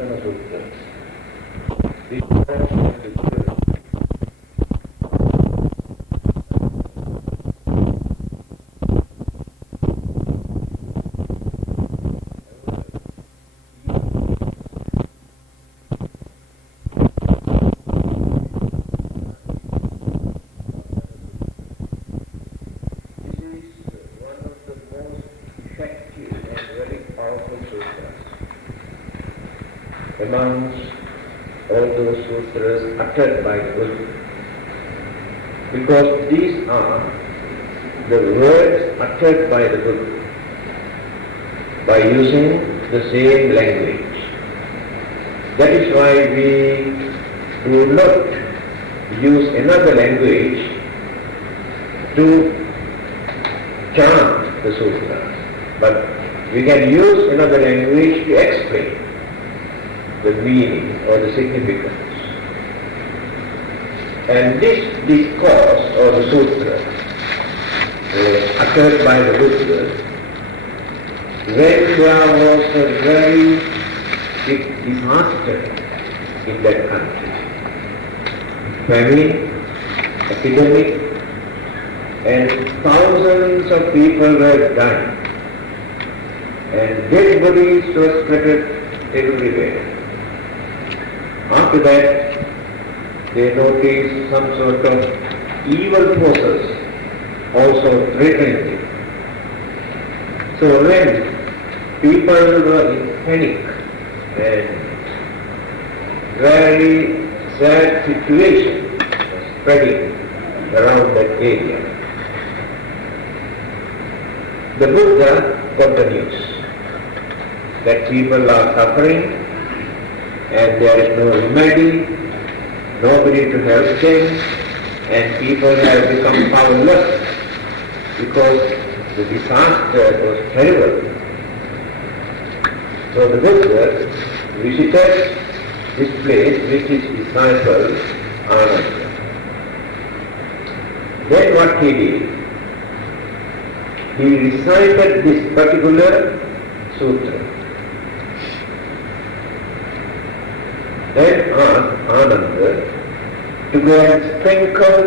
Darshana Sutras. These are amongst all those sutras uttered by the Buddha, because these are the words uttered by the Buddha by using the same language. That is why we do not use another language to chant the sutras, but we can use another language to explain the meaning or the significance. And this discourse or the sutra uttered by the Buddha, when there was a very big disaster in that country, famine, epidemic, and thousands of people were dying, and dead bodies were scattered everywhere. After that, they noticed some sort of evil forces also threatening it. So when people were in panic and very sad situation was spreading around that area, the Buddha got the news that people are suffering and there is no remedy, nobody to help them, and people have become powerless because the disaster was terrible. So the Buddha visited this place with his disciple Ananda. Then what he did? He recited this particular sutra. Then asked Ananda to go and sprinkle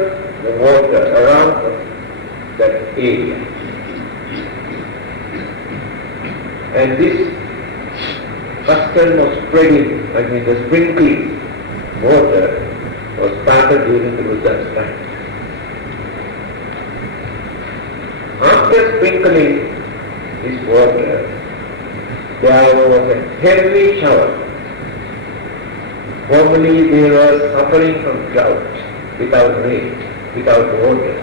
the water around that area. And this custom of spreading, the sprinkling water was started during the Buddha's time. After sprinkling this water, there was a heavy shower. Formerly they were suffering from drought, without rain, without water.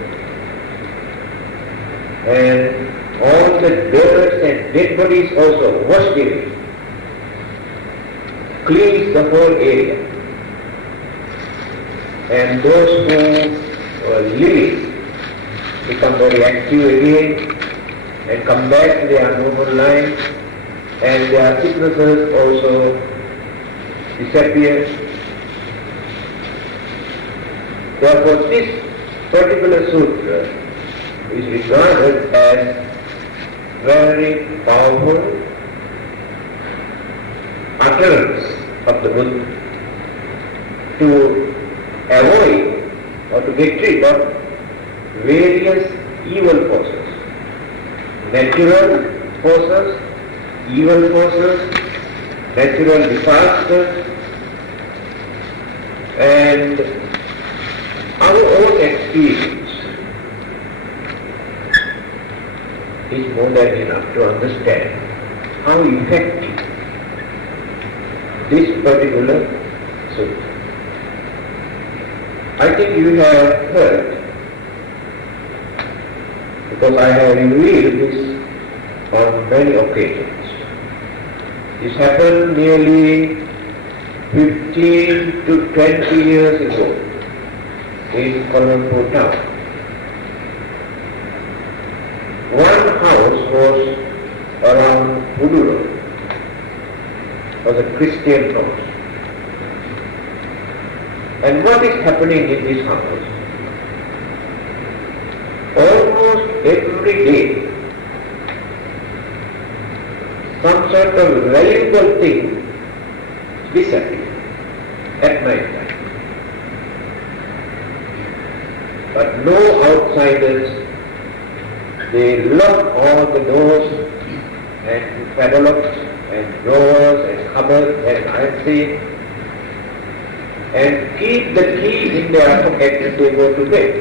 And all the birds and dead bodies also washed away, cleansed the whole area. And those who were living become very active again and come back to their normal life, and their sicknesses also disappear. Therefore, this particular sutra is regarded as very powerful utterance of the Buddha to avoid or to get rid of various evil forces, natural forces, evil forces, natural disasters, and our own experience is more than enough to understand how effective this particular sutra. I think you have heard, because I have revealed this on many occasions. This happened nearly 15 to 20 years ago in Kuala Lumpur town. One house was around Pudu Road, was a Christian house. And what is happening in this house? Almost every day, some sort of valuable thing disappear at night time. But no outsiders. They lock all the doors and padlocks and drawers and cupboards and iron safe and keep the key in their pocket as they go to bed.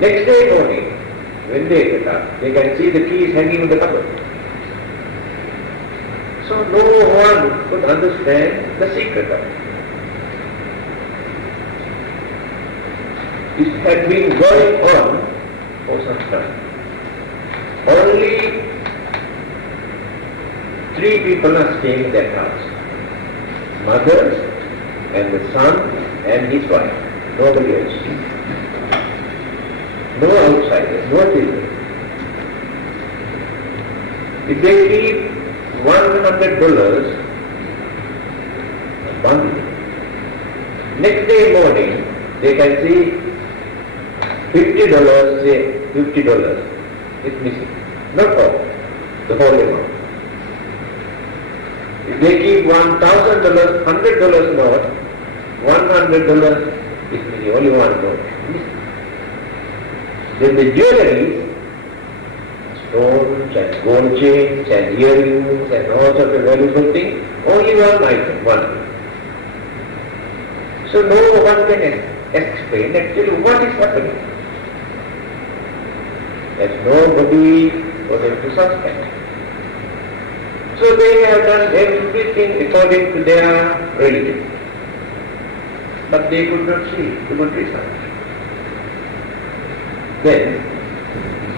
Next day morning, when they get up, they can see the keys hanging in the cupboard. So no one could understand the secret of it. It had been going on for some time. Only 3 people are staying in that house. Mother and the son and his wife. Nobody else. No outsiders, no children. If they keep $100 a month, next day morning they can see $50, say $50 is missing. Not all, the whole amount. If they keep $1,000, $100 note, $100 is missing, only one note. Then the jewelry, stones and gold chains and earrings and all sorts of valuable things, only one item, one. So no one can explain actually what is happening. There's nobody for them to suspect. So they have done everything according to their religion. But they could not see the good result. Then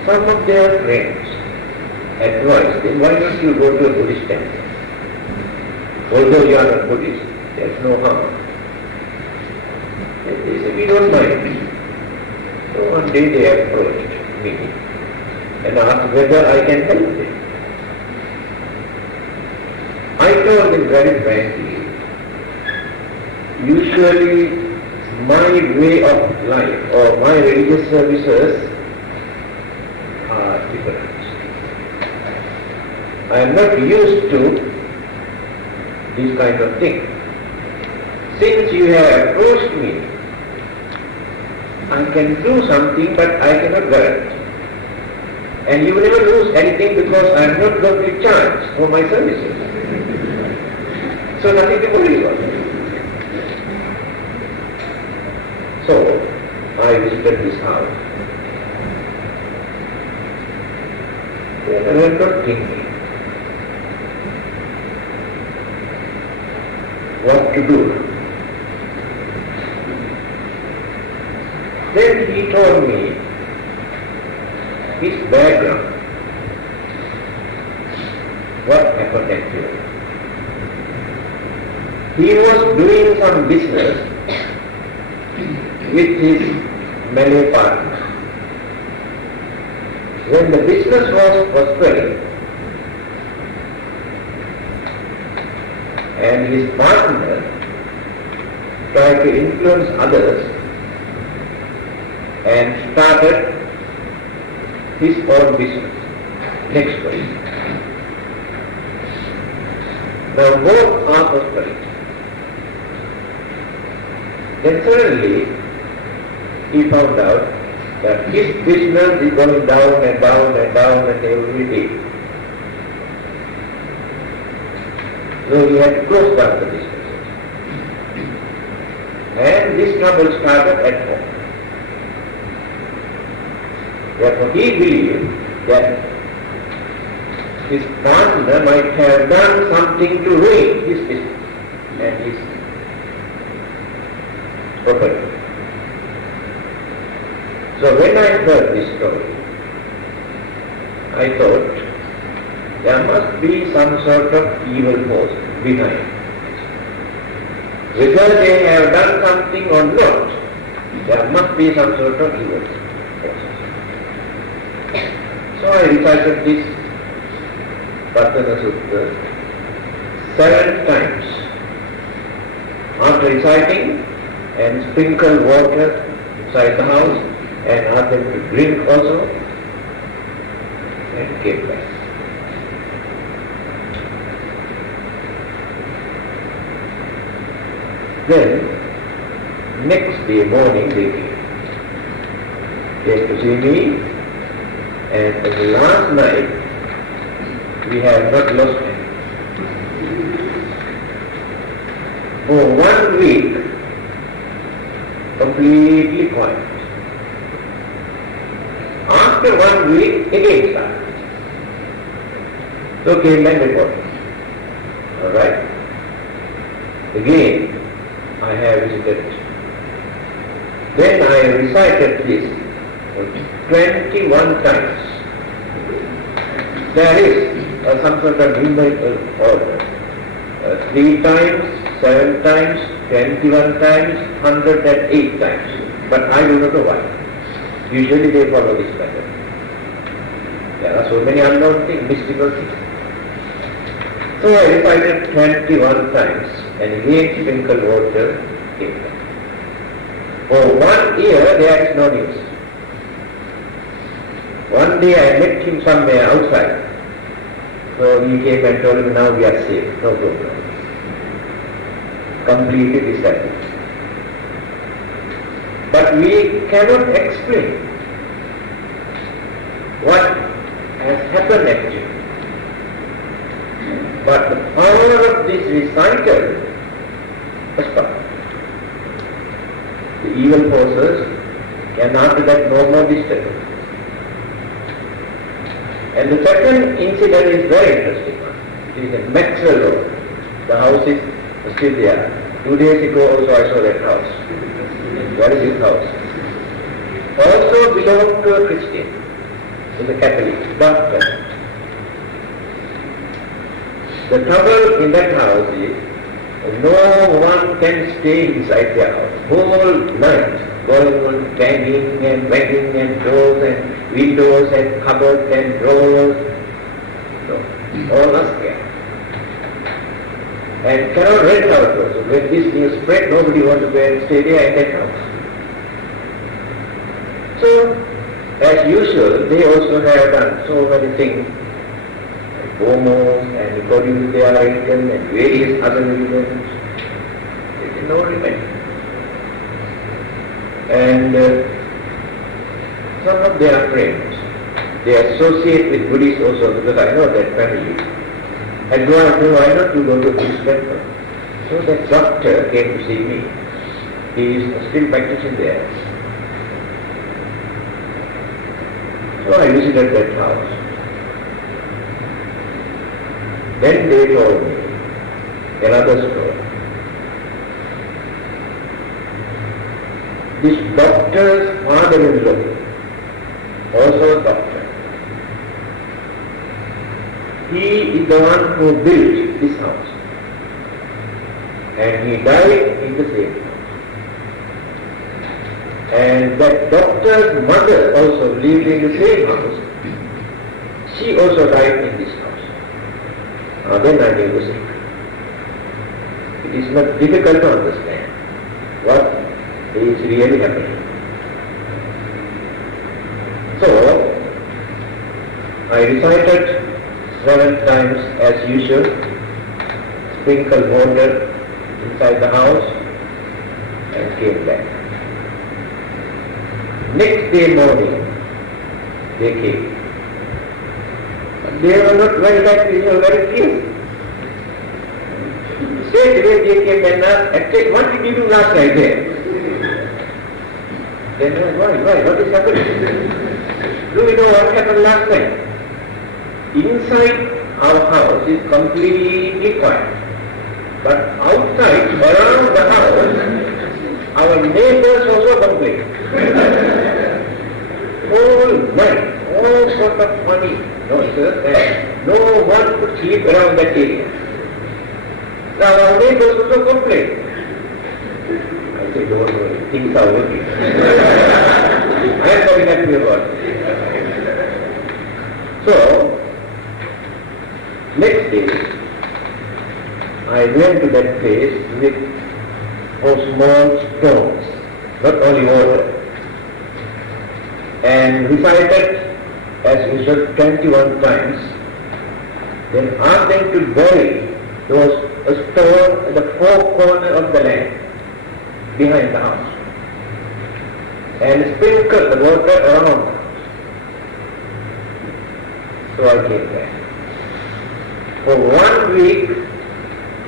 some of their friends advised them, why don't you go to a Buddhist temple? Although you are not Buddhist, there's no harm. And they said, we don't mind. So one day they approached me and asked whether I can help them. I told them very frankly, usually my way of life or my religious services are different. I am not used to this kind of thing. Since you have approached me, I can do something but I cannot guarantee. And you will never lose anything because I am not going to charge for my services. So nothing to worry about. So I visited this house. Then I went on thinking what to do now. Then he told me his background, what happened actually. He was doing some business with his Malay partner. When the business was prospering and his partner tried to influence others and started his own business next to him. Now both are prospering. Then suddenly he found out that his business is going down and down and down and every day. So he had to close down the business. And this trouble started at home. Therefore he believed that his partner might have done something to ruin his business and his property. So when I heard this story, I thought there must be some sort of evil force behind. Whether they have done something or not, there must be some sort of evil force. So I recited this Patana Sutta 7 times. After reciting, and sprinkle water inside the house and ask them to drink also and came back. Then, next day morning they came to see me, and the last night we have not lost any. For 1 week, completely quiet. After 1 week, again started. So came and reported. Alright? Again, I have visited. Then I recited this 21 times. There is some sort of numerical order. 3 times, 7 times, 21 times, 108 times. But I do not know why. Usually they follow this method. There are so many unknown things, mystical things. So I recited 21 times and again sprinkled water came back. For 1 year there is no news. One day I met him somewhere outside. So he came and told me, now we are safe, no problem. Completely disappeared. But we cannot explain what has happened actually. But the power of this recital was stopped. The evil forces can after that no more disturb. And the second incident is very interesting. It is in Maxwell Road. The house is still there. 2 days ago also I saw that house. What is his house? Also belonged to a Christian, to the Catholic, doctor. The trouble in that house is no one can stay inside their house. Whole night going on banging and banging and doors and windows and cupboards and drawers. No, all are scared. And cannot rent out also. When this news spread, nobody wants to go and stay there in that house. So, as usual, they also have done so many things, like homos and according to their religion and various other religions. There is no remedy. And some of their friends, they associate with Buddhists also because I know that family. I go and say, why not you go to this temple? So that doctor came to see me. He is still practicing there. So I visited that house. Then they told me another story. This doctor's father-in-law, also a doctor, he is the one who built this house. And he died in the same house. And that doctor's mother also lived in the same house. She also died in this house. Then I knew the secret. It is not difficult to understand what is really happening. So, I recited 7 times as usual, sprinkled water inside the house and came back. Next day morning, they came. But they were not very happy, they were very clear. Straight away they came and asked, what did you do last night there? They said, why, what is happening? Do you know what happened last night? Inside our house is completely quiet. But outside, around the house, our neighbors also complain. All night, all sort of funny noises, and no one could sleep around that area. Now our neighbors also complain. I say, don't worry, things are working. I am very happy about it. So, next day, I went to that place with small stones, not only water, and recited as usual 21 times. Then asked them to bury those stones at the 4 corners of the land. behind the house and sprinkle the water around the house. So I came back. For 1 week,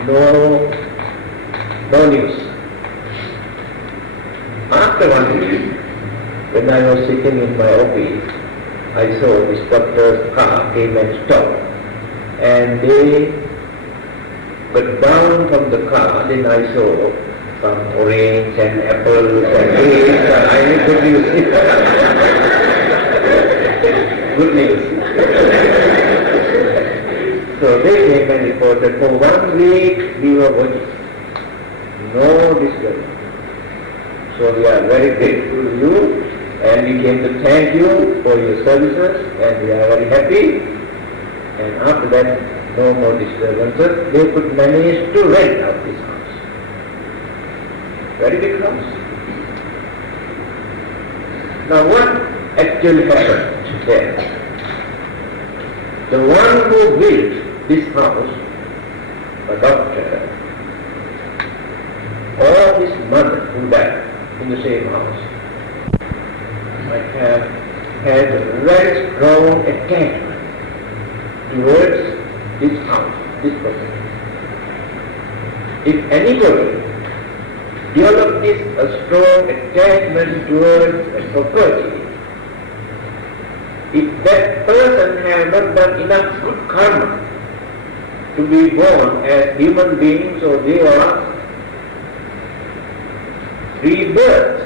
no news. After 1 week, when I was sitting in my office, I saw this doctor's car came and stopped. And they got down from the car, then I saw some orange and apples and grapes, and I need good news. Good news. So they came and reported for 1 week we were watching. No disturbance. So we are very grateful to you and we came to thank you for your services and we are very happy. And after that, no more disturbances. They could manage to rent out this house. Very big house. Now what actually happened there? The one who built this house, a doctor, or his mother who died in the same house, might have had a very strong attachment towards this house, this property. If anybody develops a strong attachment towards a property, if that person has not done enough good karma to be born as human beings or they are rebirth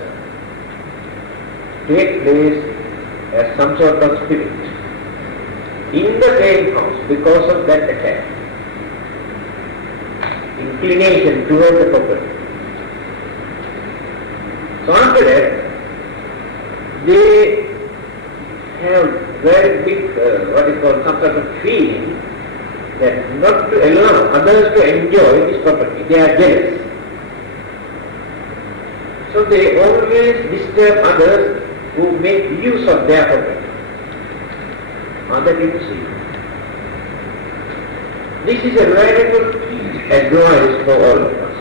take place as some sort of spirit in the same house because of that attachment, inclination towards the property. So after that, they have very big, what is called some sort of feeling that not to allow others to enjoy this property. They are jealous. So they always disturb others who make use of their property. Other people see. This is a very good advice for all of us.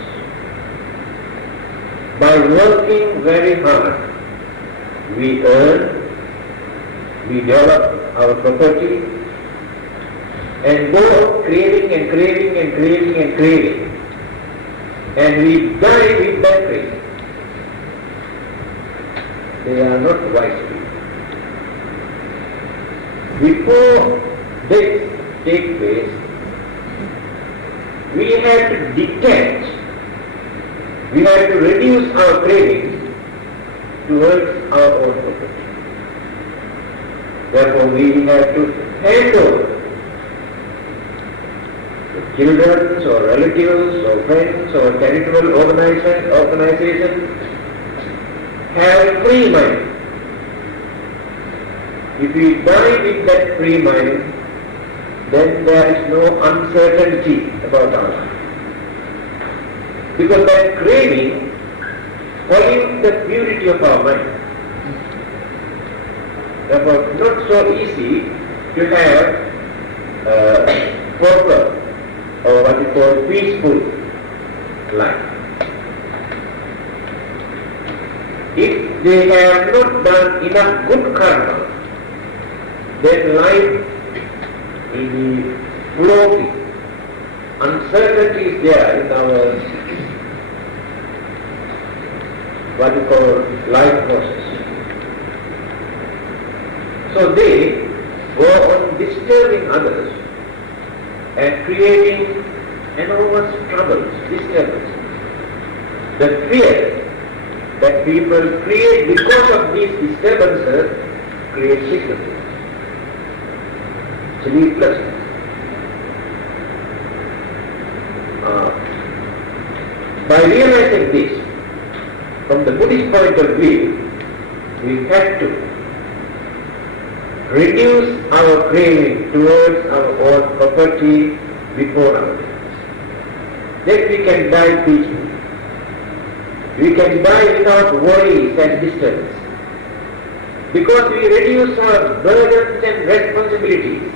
By working very hard, we earn, we develop our property, and go craving and craving and craving and craving, and we die with that craving. They are not wise people. Before this takes place, we have to detach, we have to reduce our cravings towards our own property. Therefore, we have to hand over to children or relatives or friends or charitable organizations have a free mind. If we die with that free mind, then there is no uncertainty about our life. Because that craving pollutes the purity of our mind. Therefore, not so easy to have proper or what we call peaceful life. If they have not done enough good karma, then life will be floating. Uncertainty is there in our what we call life process. So they go on disturbing others and creating enormous troubles, disturbances. The fear that people create because of these disturbances create sickness, sleeplessness. By realizing this, from the Buddhist point of view, we have to reduce our craving towards our own property before our death. Then we can die peacefully. We can die without worries and disturbance. Because we reduce our burdens and responsibilities,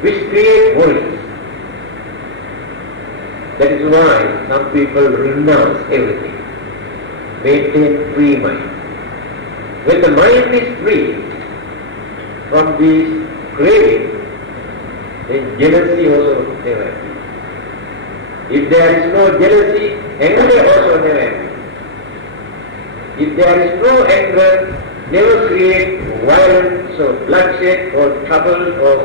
which create worries. That is why some people renounce everything. maintain free mind. When the mind is free from these cravings, then jealousy also never happens. If there is no jealousy, anger also never happens. If there is no anger, never create violence or bloodshed or trouble or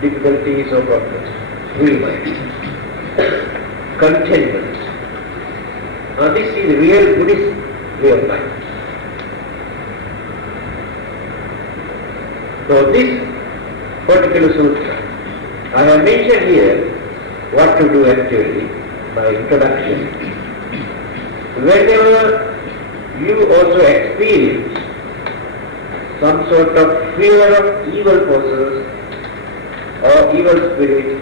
difficulties or problems. Free mind. Contentment. Now this is real Buddhist way of life. So this particular sutra, I have mentioned here what to do actually by introduction. Whenever you also experience some sort of fear of evil forces or evil spirits,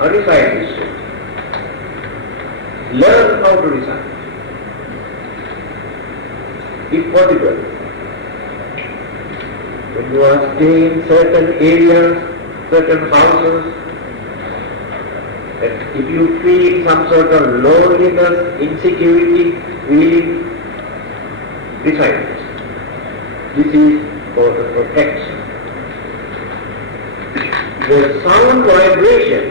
recite this sutra. Learn how to recite. If possible, when you are staying in certain areas, certain houses, and if you feel some sort of loneliness, insecurity, feeling, recite this. This is for the protection. The sound vibration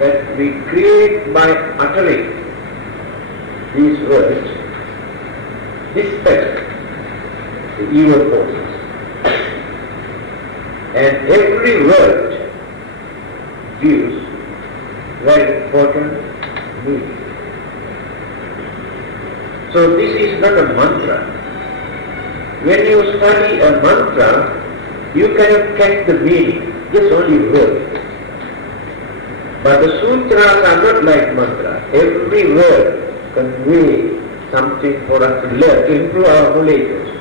that we create by uttering these words dispels the evil forces. And every word gives very important meaning. So this is not a mantra. When you study a mantra, you cannot catch the meaning, just only word. But the sutras are not like mantra. Every word conveys something for us to learn, to improve our knowledge also.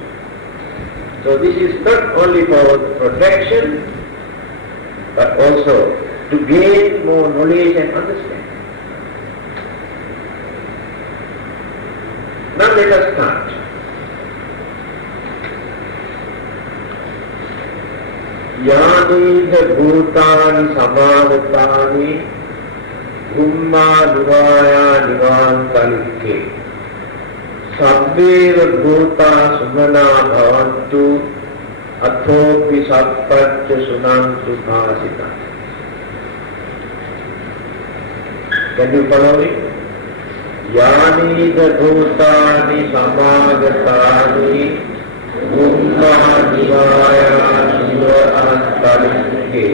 So this is not only for protection, but also to gain more knowledge and understanding. Now let us start. Yanidha bhutani samadhatani Bhumma nivaya nivantalikke Sabbeva bhuta sumana bhavantu Athopi sappacca sunantu bhasita. Can you follow me? Yanidha bhutani samagatani Bhumma nivaya nivantalikke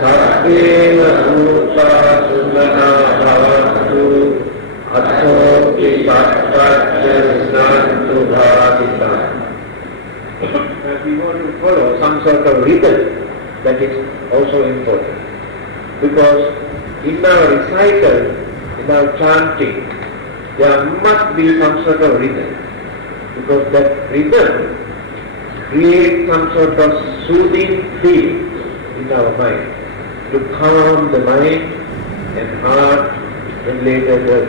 Sabbeva bhuta sumana bhavantu Athopi sappacca sunantu bhasita. We want to follow some sort of rhythm, that is also important. Because in our recital, in our chanting, there must be some sort of rhythm. Because that rhythm creates some sort of soothing feeling in our mind, to calm the mind and heart, and later the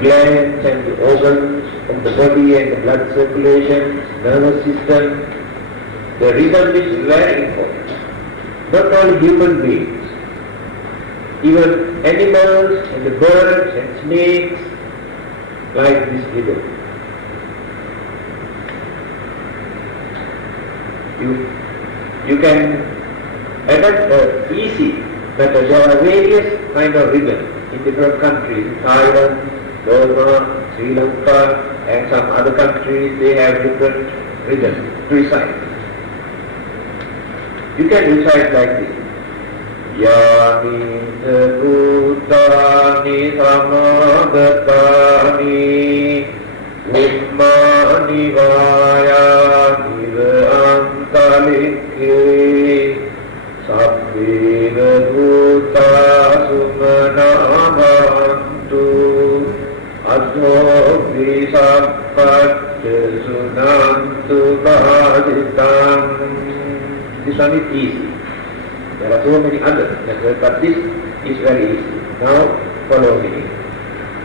glands and the organs of the body and the blood circulation, nervous system. The rhythm is very important. Not only human beings, even animals and the birds and snakes like this rhythm. You can adapt an easy method. There are various kind of rhythm in different countries. Thailand, Burma, Sri Lanka, and some other countries, they have different rhythm to recite. You can recite like this. Yami bhutani samagatani Bhumma nivaya nivantalikke Sabbeva bhuta sumana bhavantu Athopi sappacca sunantu bhasitam. This one is easy. There are so many others, but this is very easy. Now follow me.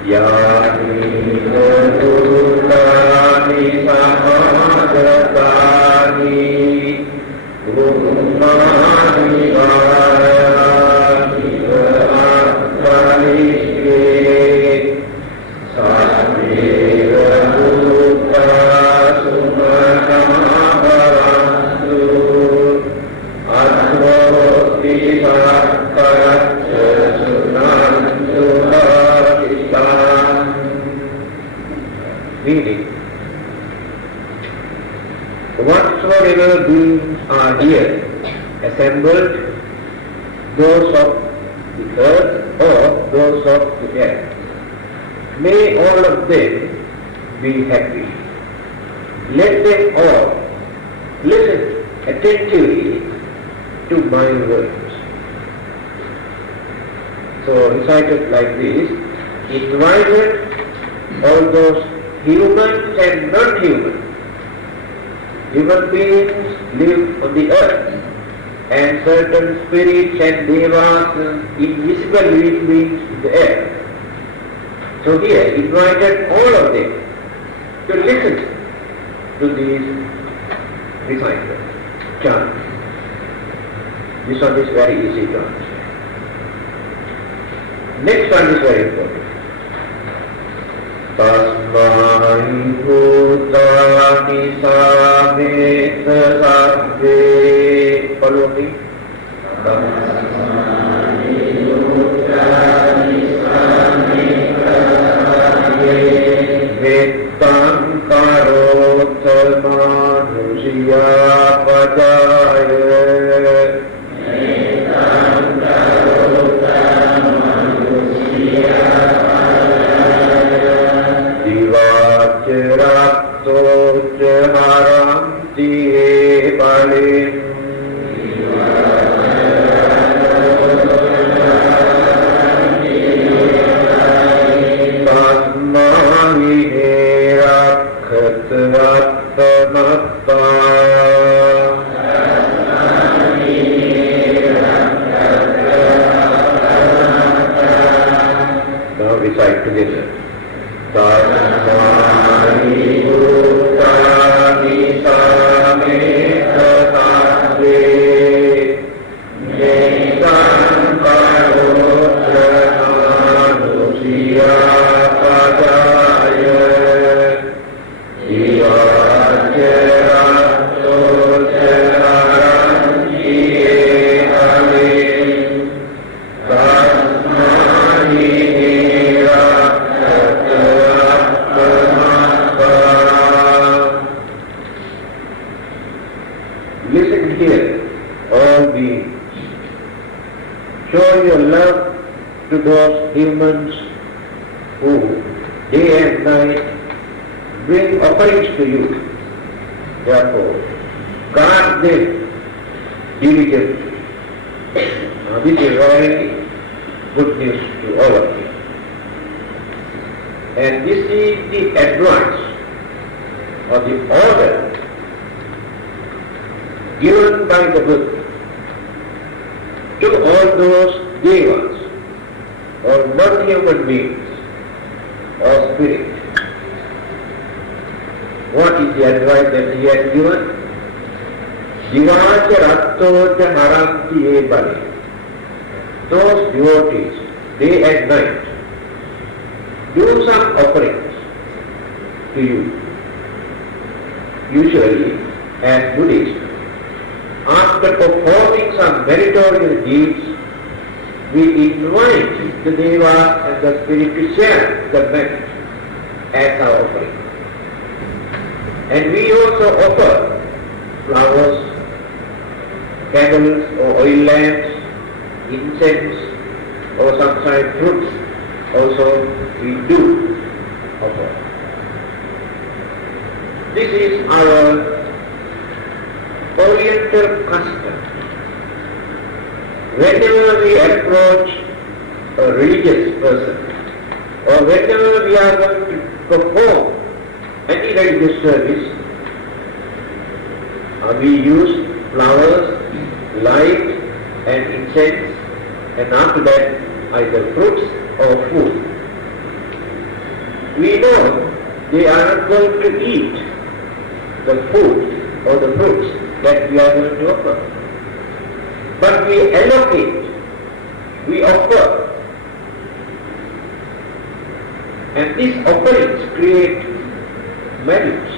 Yani bhutani samagatani Bhumma nivaya nivantalikke are here assembled, those of the earth or those of the air. May all of them be happy. Let them all listen attentively to my words. So recited like this, invited all those humans and non-human. Human beings live on the earth, and certain spirits and devas, invisible living beings in the air. So here, invited all of them to listen to these recitals, chants. This one is very easy to understand. Next one is very important. Tasmai bhutani sameta sabbe. Follow me. Tasmai bhutani sameta sabbe. Vettam karot manushya padaya. Now recite together. Tasmai bhutani sameta sabbe. Vettam karot manushya padaya. Listen here, all beings. Show your love to those humans who day and night bring offerings to you. Therefore, guard them diligently. Now this is very good news to all of you. And this is the advice or the order given by the Buddha to all those devas or non-human beings or spirits. What is the advice that he has given? Divacha rattocha haranti ebale. Those devotees, day and night, do some offerings to you. Usually, as Buddhists, after performing some meritorious deeds, we invite the Deva and the Spirit to share the merit as our offering. And we also offer flowers, candles or oil lamps, incense or some kind of fruits. Also we do offer. This is our Oriental custom. Whenever we approach a religious person or whenever we are going to perform any religious service, we use flowers, light and incense, and after that either fruits or food. We know they are not going to eat the food or the fruits that we are going to offer. But we allocate, we offer. And these offerings create merits.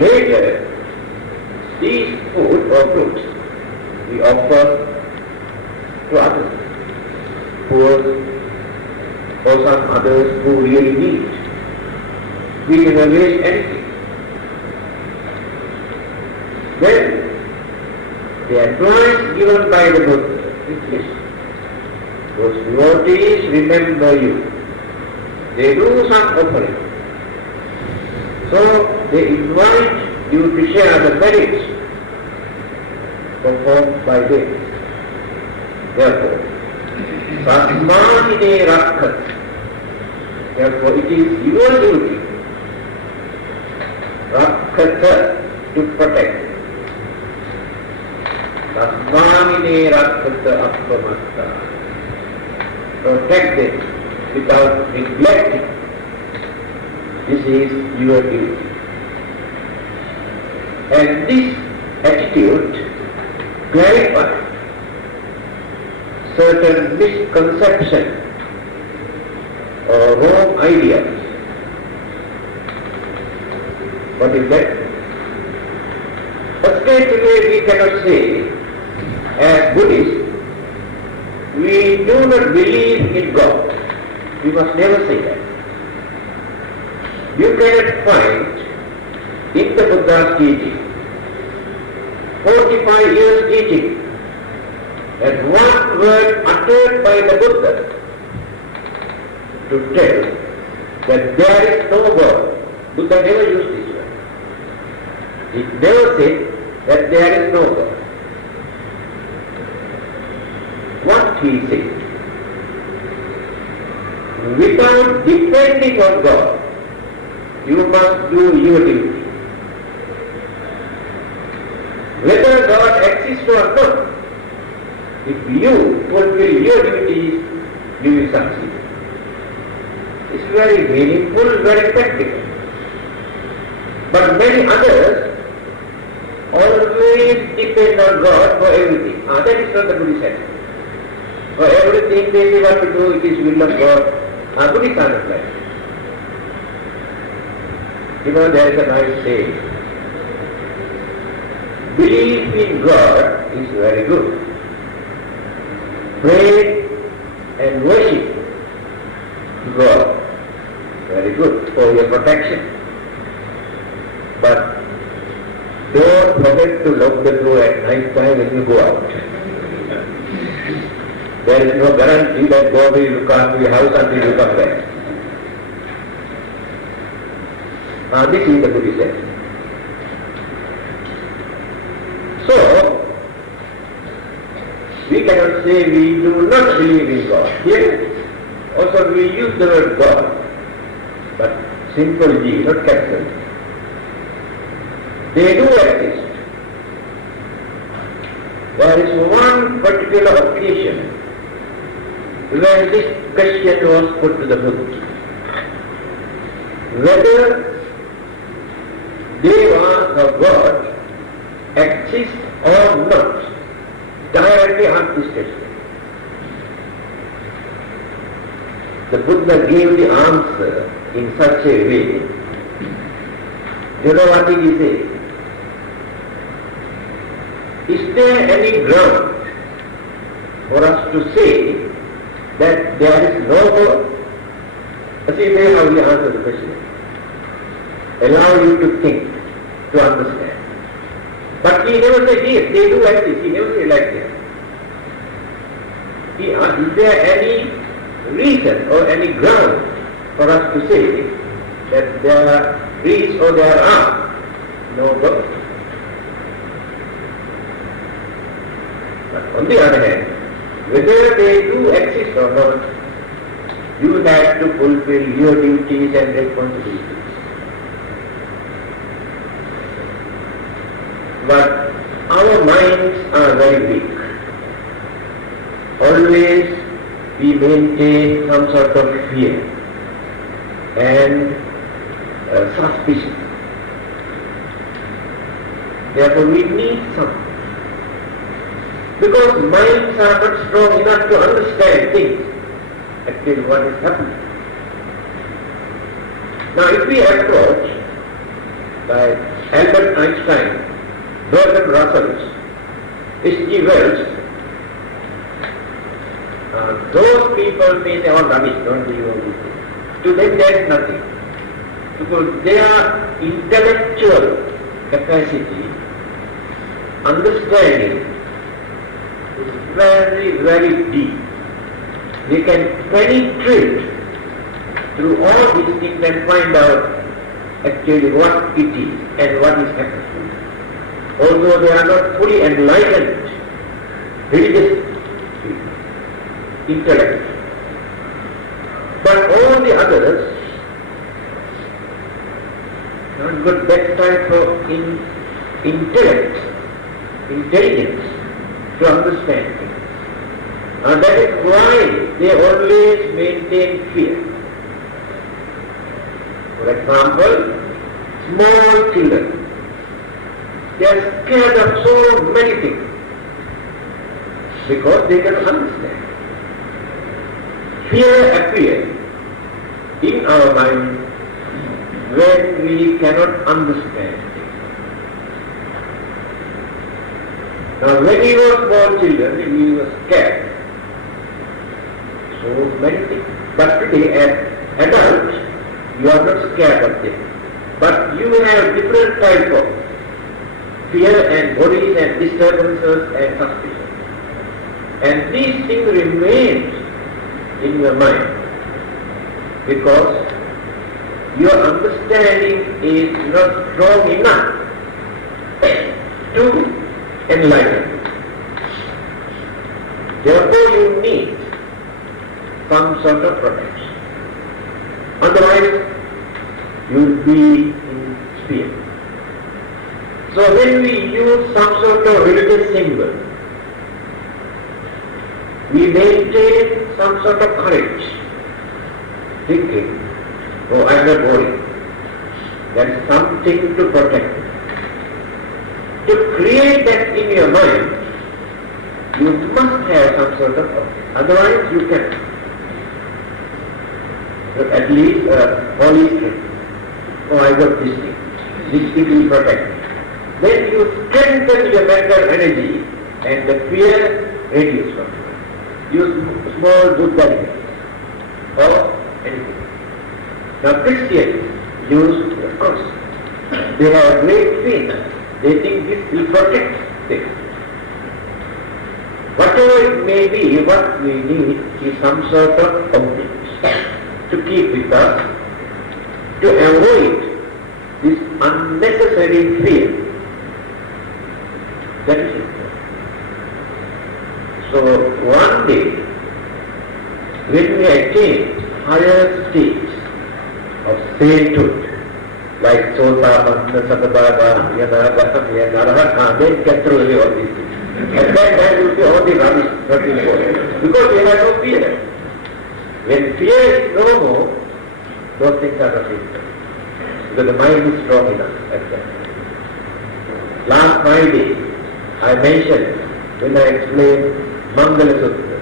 Later, these food or fruits we offer to others, poor or some others who really need. We never waste anything. Then the advice given by the Buddha is this. Those devotees remember you. They do some offering. So they invite you to share the merits performed by them. Therefore, Satmānine Rakhat. Therefore, it is your duty, Rakhat, to protect. Satmānine Rakhat Appamatta. Protect them without neglecting. This is your duty. And this attitude clarifies certain misconceptions or wrong ideas. What is that? Ostensibly we cannot say, as Buddhists, we do not believe in God. We must never say that. You cannot find in the Buddha's teaching 45 years teaching that one word uttered by the Buddha to tell that there is no God. Buddha never used this word. He never said that there is no God. What he said, without depending on God, you must do your duty. Whether God exists or not, if you fulfill your duties, you will succeed. It's very meaningful, very practical. But many others always depend on God for everything. That is not the Buddhist attitude. For everything they say what to do, it is will of God. Buddhists are not like that. You know, there is a nice saying. Belief in God is very good. Pray and worship God, very good for your protection. But don't forget to lock the door at night time when you go out. There is no guarantee that God will look after your house until you come back. This is the Buddhist attitude. So, we cannot say we do not believe in God. Here, also we use the word God, but simple G, not capital. They do exist. There is one particular occasion when this question was put to the Buddha. Whether Deva, the God, exists or not, directly asked this question. The Buddha gave the answer in such a way. You know what did he say? Is there any ground for us to say that there is no God? See there how he answered the question. Allow you to think, to understand. But he never said, yes, they do exist. He never said like that. He asked, is there any reason or any ground for us to say that there is or there are no God? But on the other hand, whether they do exist or not, you have to fulfill your duties and responsibilities. But our minds are very weak. Always we maintain some sort of fear and suspicion. Therefore we need some. Because minds are not strong enough to understand things, actually what is happening. Now if we approach by Albert Einstein, Bertrand Russell, H.G. Wells, those people may say, oh rubbish, don't believe all these things. To them there is nothing. Because their intellectual capacity, understanding, very, very deep. We can penetrate through all these things and find out actually what it is and what is happening. Although they are not fully enlightened, religious intellect, but all the others not got that type of intelligence to understand things. And that is why they always maintain fear. For example, small children, they are scared of so many things because they cannot understand. Fear appears in our mind when we cannot understand things. Now when we were small children, we were scared. So many things. But today as adults, you are not scared of them. But you have different type of fear and worries and disturbances and suspicion. And these things remain in your mind because your understanding is not strong enough to enlighten. Therefore you need some sort of protection. Otherwise, you will be in fear. So when we use some sort of religious symbol, we maintain some sort of courage, thinking, oh, I am not worried. There is something to protect. To create that in your mind, you must have some sort of protection. Otherwise, you can. But at least holy strength. Oh, I got this thing. This thing will protect me. Then you strengthen your mental energy and the fear reduces from you. Use small Buddha images or anything. Now Christians use the cross. They have great faith. They think this will protect them. Whatever it may be, what we need is some sort of object to keep with us, to avoid this unnecessary fear. That is it. So one day, when we attain higher states of sainthood, like Sotapanna, Sakadagana, Yadagana, Narahana, then get through away all these things. At that time you see all the rubbish, nothing more. Because we have no fear. When fear is no more, those things are not important. Because the mind is strong enough at that time. Last Friday, I mentioned when I explained Mangala Sutra.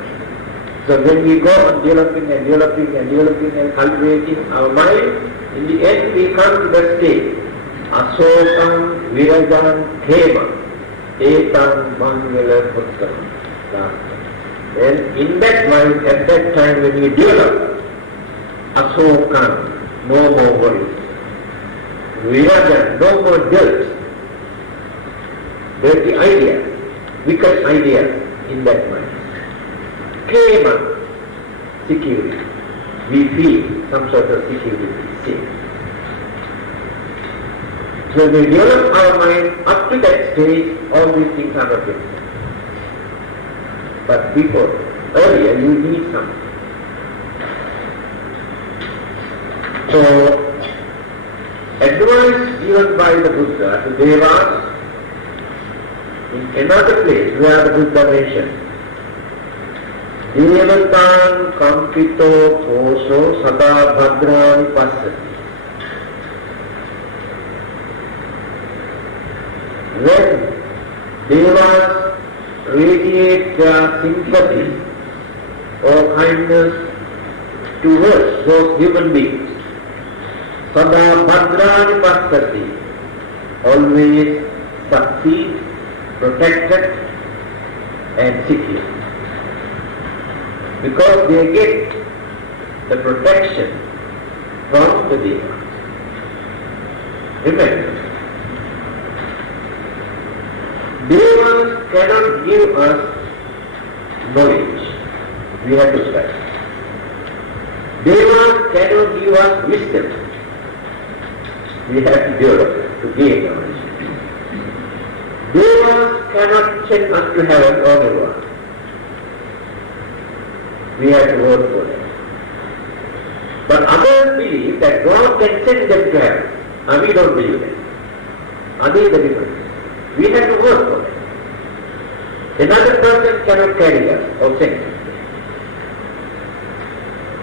So when we go on developing and cultivating our mind, in the end we come to the state, Asokam Virajam Khema, Etam Mangala Sutra. Then in that mind, at that time when we develop, Asokam, no more worries. Virajam, no more dirt. Dirty idea, wicked idea in that mind. Khema, security. We feel some sort of security, safe. So we develop our mind up to that stage, all these things are not good. But before, earlier, you need something. So, advice given by the Buddha to Devas, in another place where the Buddha mentioned, Devatan kampito koso sada bhadrani passati. When Devas radiate their sympathy or kindness towards those human beings, sada bhadrani passati, always succeed, protected and secure. Because they get the protection from the Deva. Remember, Devas cannot give us knowledge. We have to study. Devas cannot give us wisdom. We have to develop, to gain knowledge. Devas cannot send us to heaven or nirvana. We have to work for them. But others believe that God can send them to heaven, and we don't believe that. That is the difference. We have to work for them. Another person cannot carry us or send us.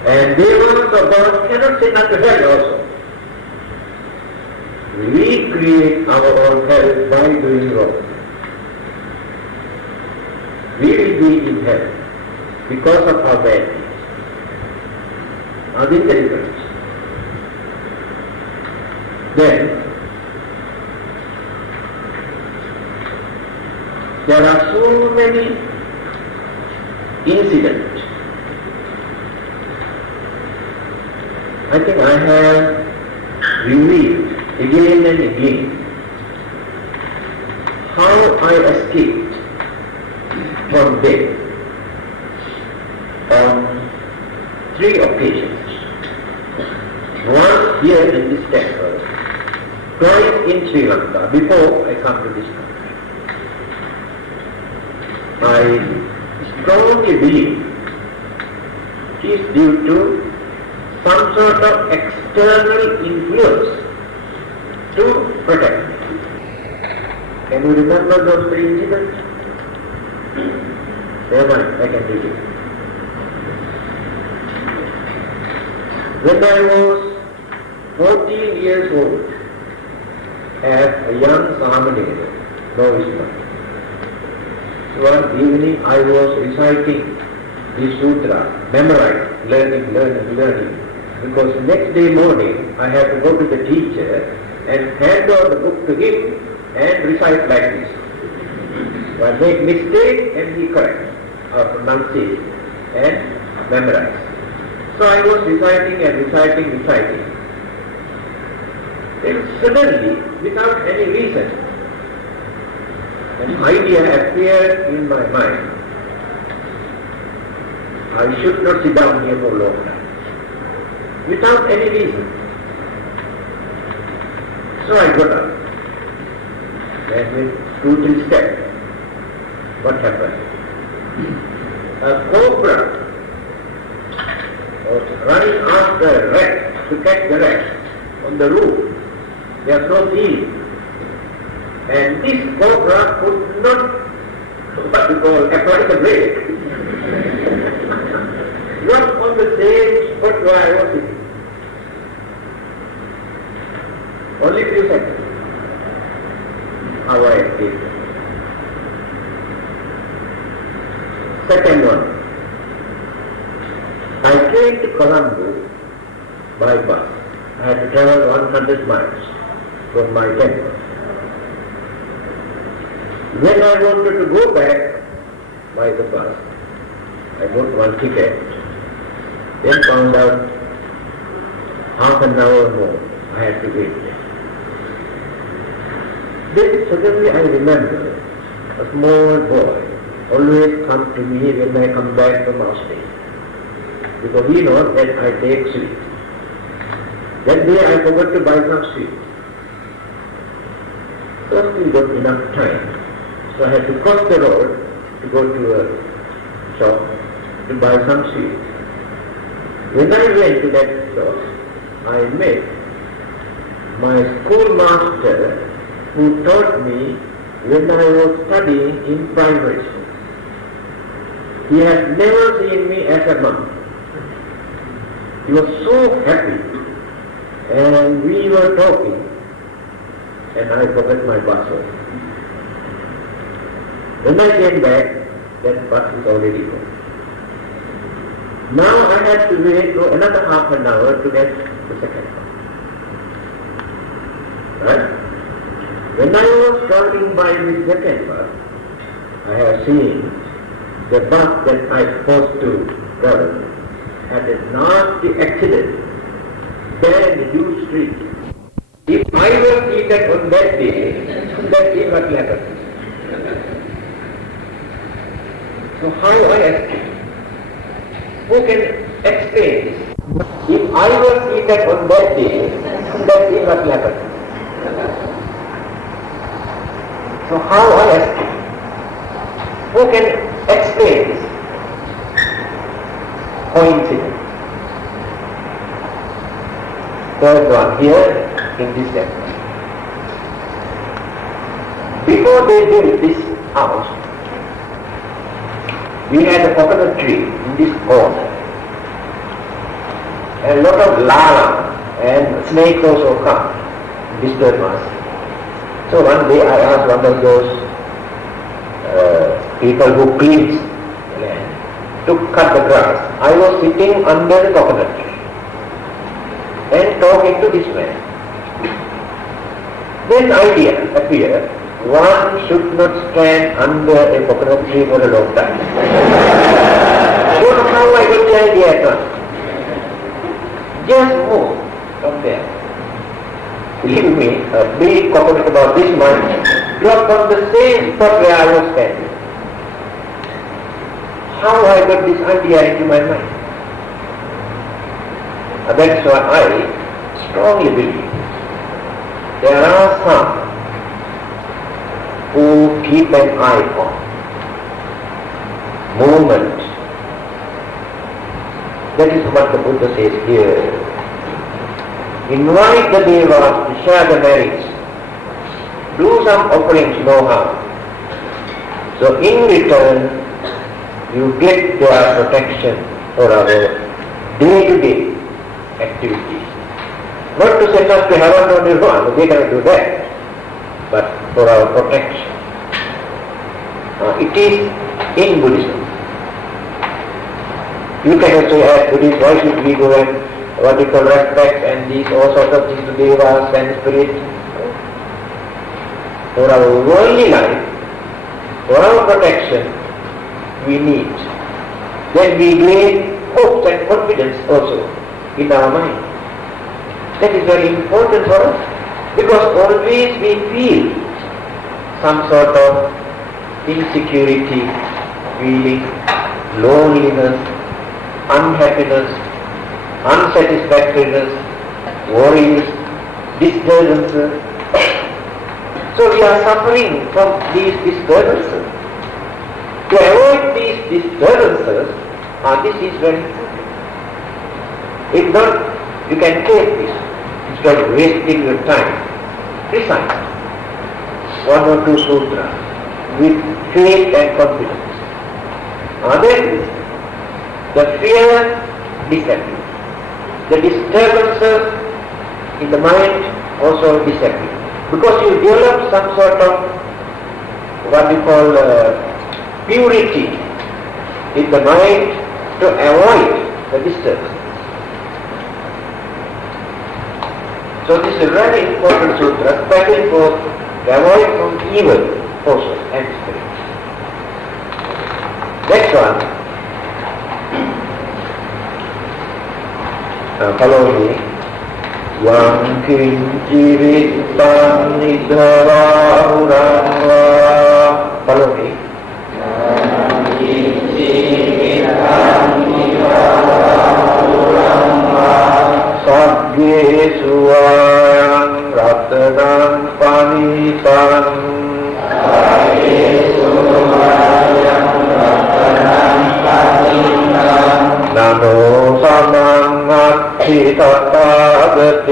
And Devas or God cannot send us to hell also. We create our own hell by doing wrong. We will be in hell because of our bad deeds. That is the difference. Then, there are so many incidents. I think I have revealed again and again how I escaped from death on 3 occasions. Once here in this temple, twice in Sri Lanka before I come to this country. I strongly believe it is due to some sort of external influence to protect me. Can you remember those 3 incidents? Never mind, I can read it. When I was 14 years old, as a young Samanera, novice monk, one evening I was reciting the sutra, memorized, learning. Because next day morning I had to go to the teacher and hand over the book to him and recite like this. So I make mistake and he corrects or pronunciate and memorize. So I was reciting. Then suddenly, without any reason, an idea appeared in my mind. I should not sit down here for a long time. Without any reason. So I got up. And with 2-3 steps, what happened? A cobra was running after a rat to catch the rat on the roof. There was no ceiling. And this cobra could not, what we call, apply the brake. Not on the same spot where I was sitting. Only few seconds. How I escaped. Second one. I came to Colombo by bus. I had to travel 100 miles from my temple. When I wanted to go back by the bus, I bought one ticket, then found out half an hour more I had to wait there. Then suddenly I remember a small boy always come to me when I come back from Australia, because he knows that I take sweet. That day I forgot to buy some sweet. So I still got enough time. So I had to cross the road to go to a shop to buy some sweet. When I went to that shop, I met my schoolmaster who taught me when I was studying in primary school. He had never seen me as a monk. He was so happy, and we were talking, and I forgot my password. When I came back, that bus was already gone. Now I had to wait for another half an hour to get the second bus. Right? When I was traveling by the second bus, I have seen the bus that I was supposed to travel had a nasty accident there in the huge street. If I was seated on that day what will happen? So how I escape? Who can explain this? If I was seated on that day what will happen? So how I escape? Who can explain this? Coincidence. Third one here in this temple. Before they built this house, we had a coconut tree in this corner. And a lot of lala and snakes also come, disturb us. So one day I asked one of those people who cleans land to cut the grass. I was sitting under the coconut tree and talking to this man. Then idea appeared, one should not stand under a coconut tree for a long time. Don't know how I got the idea at once. Just move from there. Believe me, a big coconut about this much dropped on the same spot where I was standing. How I got this idea into my mind? That's why I strongly believe there are some who keep an eye on movement. That is what the Buddha says here. Invite the devas to share the merits. Do some offerings, no harm. So in return, you get their protection for our day-to-day activities. Not to send us to heaven or nirvana, they cannot do that, but for our protection. It is in Buddhism. You cannot say as Buddhists, why should we go and what we call respect and these all sorts of things to devas and spirits. For our worldly life, for our protection, we need. Then we gain hope and confidence also in our mind. That is very important for us, because always we feel some sort of insecurity, feeling, loneliness, unhappiness, unsatisfactoriness, worries, disturbances. So we are suffering from these disturbances. To avoid these disturbances, this is very important. If not, you can take this instead of wasting your time. Recite one or two sutras with faith and confidence. Then the fear disappears. The disturbances in the mind also disappear. Because you develop some sort of what we call purity in the mind to avoid the disturbance. So this is a very important sutra, especially for to avoid from evil forces and spirits. Next one. Follow me. Yang kinciritan nidhara urangva. Follow me. Yang kinciritan nidhara urangva. Sabge suayang ratanang panitan. Sabge suayang ratanang panitan. Namo samangat Tathagatina.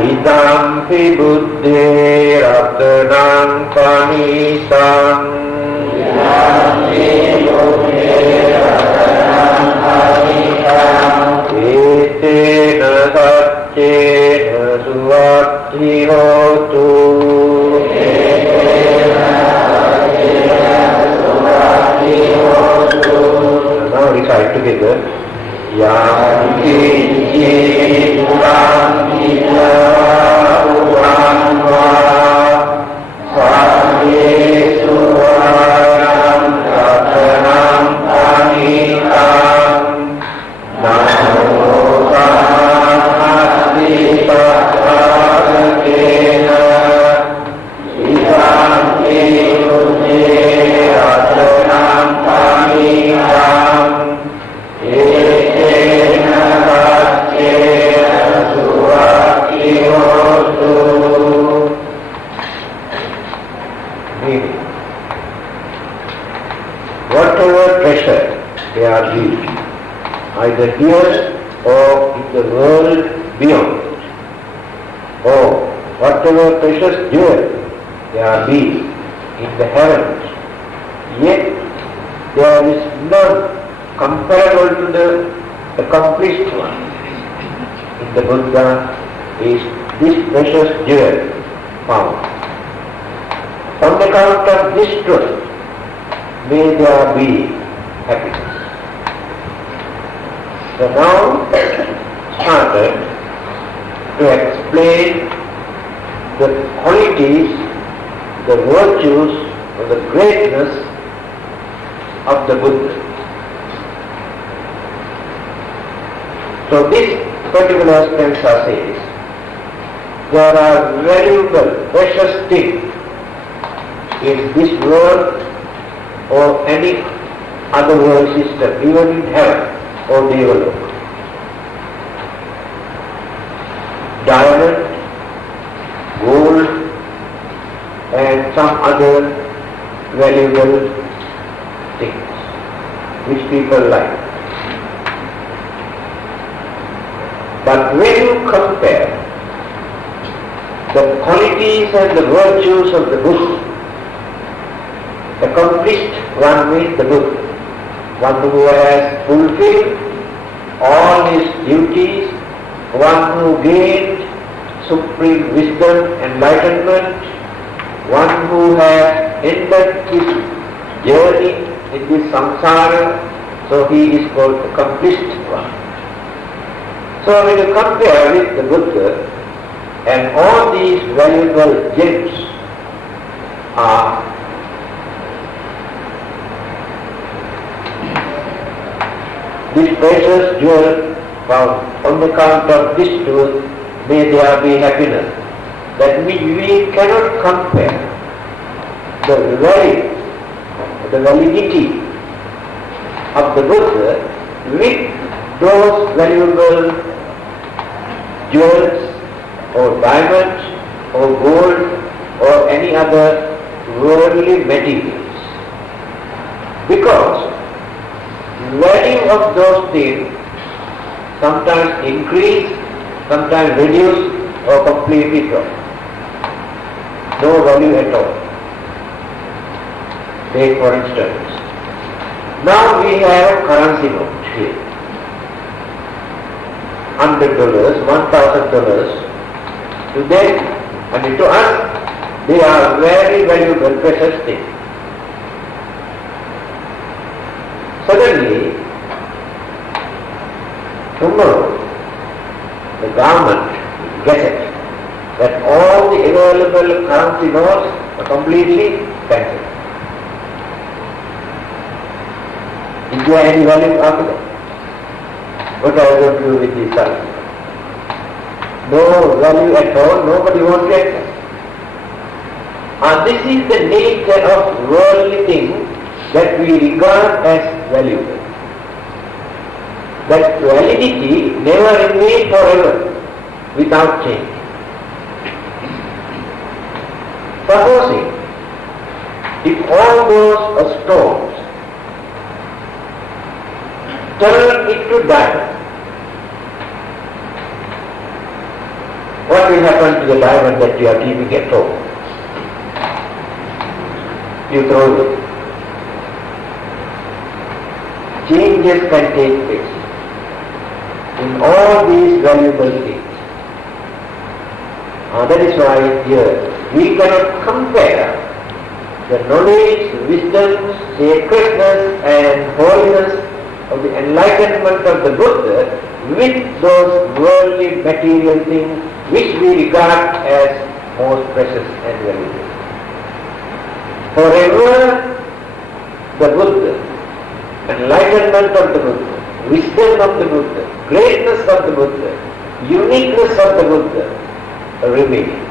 Idampi buddhi ratanang panitan. Etena saccena suvatthi hotu. Now recite together. Yang kincit urangva urangva sabge suayang ratanang meaning. Whatever treasure they are be, either here or in the world beyond, or whatever precious jewel they are be in the heavens, yet there is none comparable to the accomplished one. In the Buddha is this precious jewel found. On account of this truth, may there be happiness. So now started to explain the qualities, the virtues, or the greatness of the Buddha. So this particular stanza says, there are valuable, precious things in this world or any other world system, even in heaven or Devaloka. Diamond, gold, and some other valuable things which people like. But when you compare the qualities and the virtues of the Buddha, accomplished one means the Buddha, one who has fulfilled all his duties, one who gained supreme wisdom, enlightenment, one who has ended his journey in this samsara, so he is called accomplished one. So when you compare with the Buddha, and all these valuable gems are this precious jewel found on account of this jewel, may there be happiness. That means we cannot compare the value, the validity of the Buddha with those valuable jewels or diamonds or gold or any other worldly materials. Because value of those things sometimes increase, sometimes reduce or completely drop. No value at all. Take for instance, now we have a currency note here. $100, $1,000. To them, and to us, they are very valuable, precious things. Suddenly, tomorrow, the government gazette that all the available currency notes are completely cancelled. Is there any value after that? What are you going to do with these currency? No value at all, nobody wants to accept. And this is the nature of worldly things that we regard as valuable. That validity never remains forever without change. Supposing if all those stones turn into diamond, what will happen to the diamond that you are keeping at home? You throw it. Changes can take place in all these valuable things. That is why here we cannot compare the knowledge, wisdom, sacredness and holiness of the enlightenment of the Buddha with those worldly material things which we regard as most precious and valuable. Forever the Buddha, enlightenment of the Buddha, wisdom of the Buddha, greatness of the Buddha, uniqueness of the Buddha remains.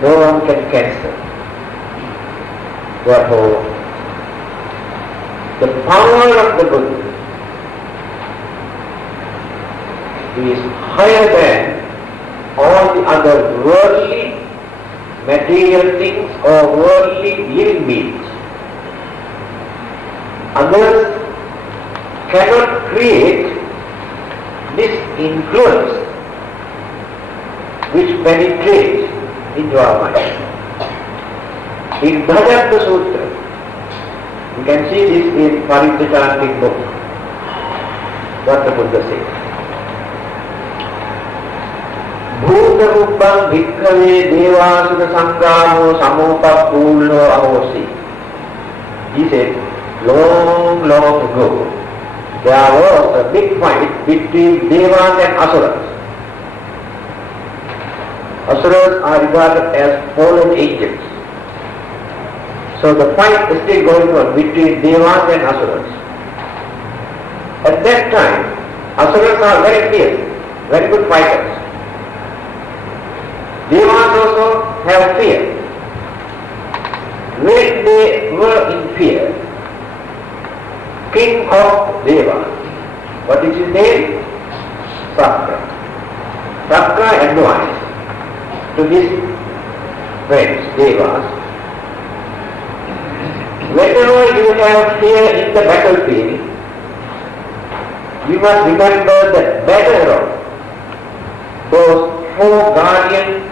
No one can cancel. Therefore, the power of the Buddha is higher than all the other worldly material things or worldly living beings. Others cannot create this influence which penetrates into our mind. In Bhagavad Sutra, you can see this in Parityatantik book, what the Buddha says. Bhutarubbam bhikkhave devasura sangamo samopapullo ahosi. He said, long ago, there was a big fight between Devas and Asuras. Asuras are regarded as fallen angels. So the fight is still going on between Devas and Asuras. At that time, Asuras are very fierce, very good fighters. Devas also have fear. When they were in fear, king of Devas, what is his name? Sakra. Sakra advised to his friends, Devas, whenever you have fear in the battlefield, you must remember the better of those four guardian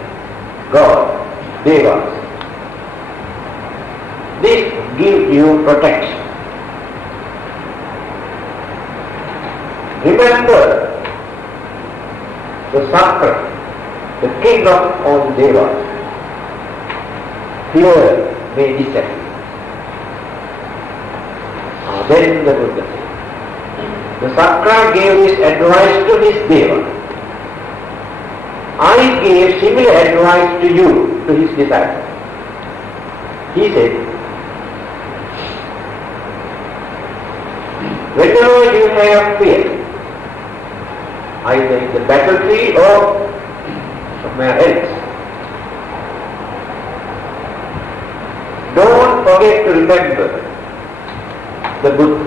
gods, Devas. This gives you protection. Remember the Sakra, the king of all Devas. Fear may disappear. Then the Buddha said, the Sakra gave his advice to his Deva. I gave similar advice to you, to his disciples. He said, whenever you have fear, either in the battlefield or somewhere else, don't forget to remember the Buddha.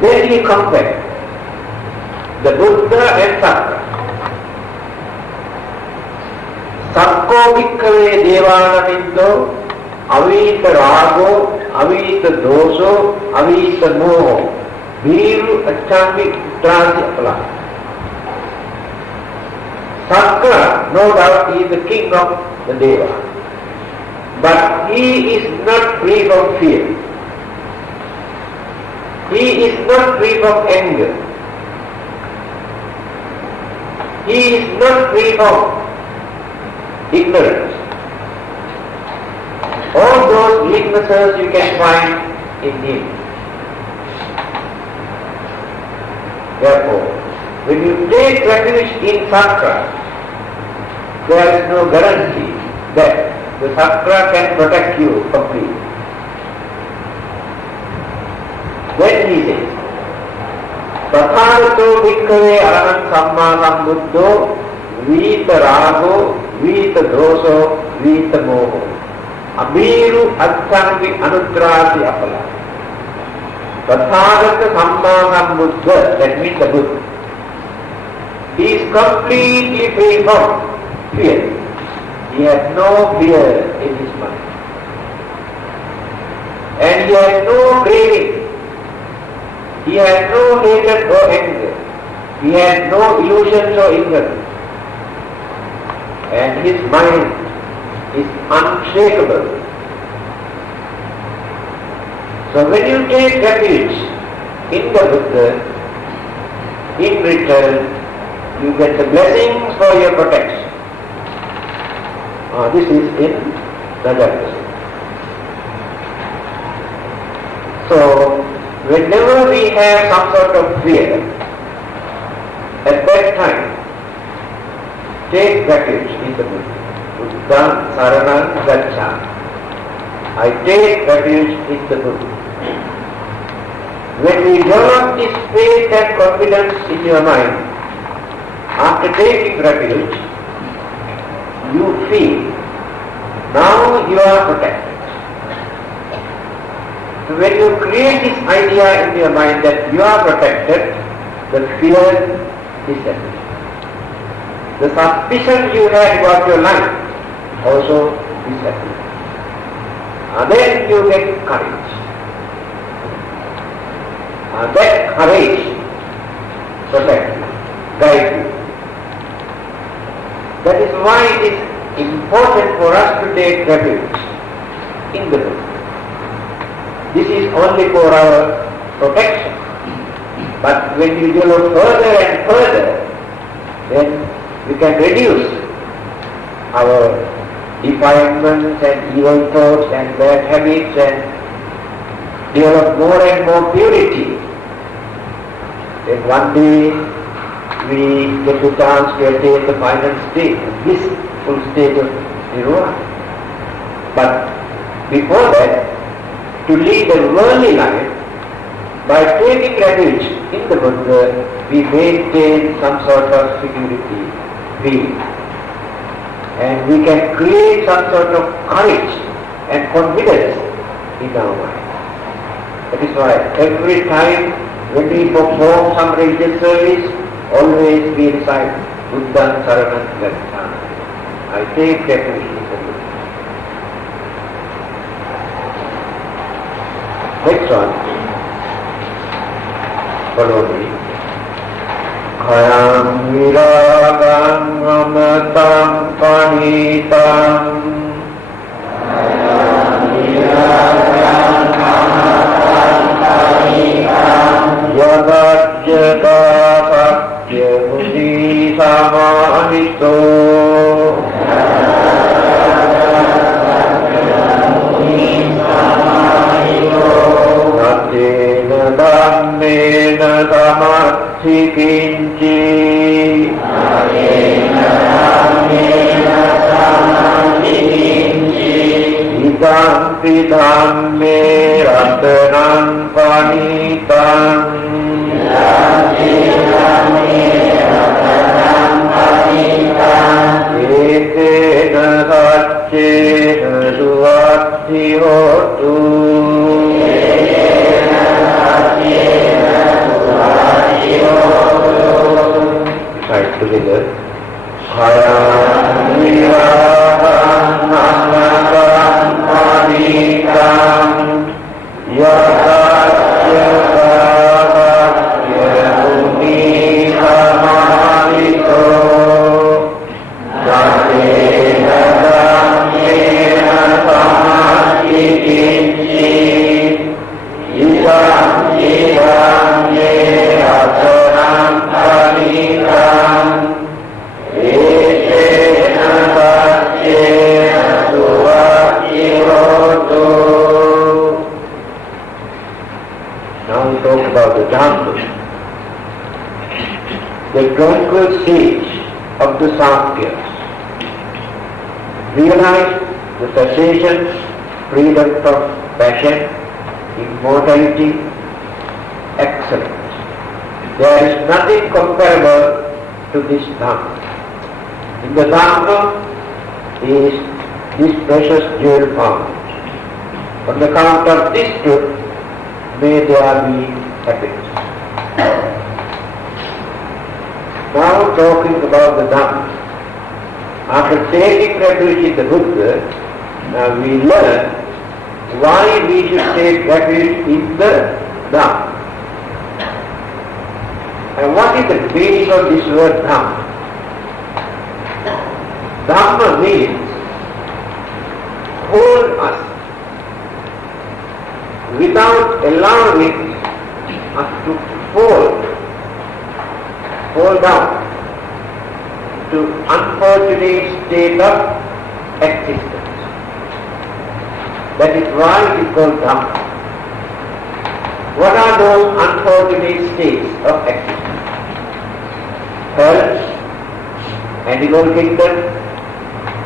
Then he compared the Buddha and Sakra. Sakko bhikkhave devanamindo avita rago, avita doso, avita moho, viru achambi utrasi apala. Sakra, no doubt, he is the king of the Deva. But he is not free from fear. He is not free from anger. He is not free from ignorance. All those weaknesses you can find in him. Therefore, when you take refuge in Sakra, there is no guarantee that the Sakra can protect you completely. Then he says, Tathagato bhikkhave arahant samma sambuddho vita rago, vita doso, vita moho abiru atsangi anutrasi apala. Tathagata samma sambuddha, that means the Buddha. He is completely free from fear. He has no fear in his mind. And he has no craving. He has no hatred or anger. He has no illusions or ignorance. And his mind is unshakable. So when you take refuge in the Buddha, in return you get the blessings for your protection. This is in Rajapasa. So, whenever we have some sort of fear, at that time, take refuge in the Buddha. Buddham Saranam Gacchami. I take refuge in the Buddha. When we develop this faith and confidence in your mind, after taking refuge, you feel now you are protected. So when you create this idea in your mind that you are protected, the fear disappears. the suspicion you had about your life also disappears. Then you get courage. That courage protects you, guides you. That is why it is important for us to take refuge in the Buddha. This is only for our protection. But when you develop further and further, then we can reduce our defilements and evil thoughts and bad habits and develop more and more purity. Then one day we get the chance to attain the final state, this full state of nirvana. But before that, to lead a worldly life, by taking refuge in the Buddha, we maintain some sort of security, peace. And we can create some sort of courage and confidence in our mind. That is why every time when we perform some religious service, always we recite Buddha Saranam Gacchami. I take refuge in the Buddha. Next one. Follow me. Khayam viragam amatam panitam yadajyata satya buddhi samanito Natena dhammena samadhi kinchi idampi dhamme ratanam panitam etena saccena suvatti hotu Recite together. Khayam viragam amatam panitam yadajya satya buddhi samanito Natena dhammena samadhi kinchi idam idamye asaram panitam etena saccena suvatti hotu. Now we talk about the Dhamma, the tranquil stage of the Samkhya. Realize the cessation, freedom from passion, immortality, excellence. There is nothing comparable to this Dhamma. In the Dhamma is this precious jewel found. On the account of this truth, may there be happiness. Now talking about the Dhamma. After taking refuge in the Buddha, now we learn why we should take refuge in the Dhamma. And what is the meaning of this word Dhamma? Dhamma means hold us without allowing us to fall down to unfortunate state of existence. That is why it is called Dhamma. What are those unfortunate states of existence? Hell, animal kingdom,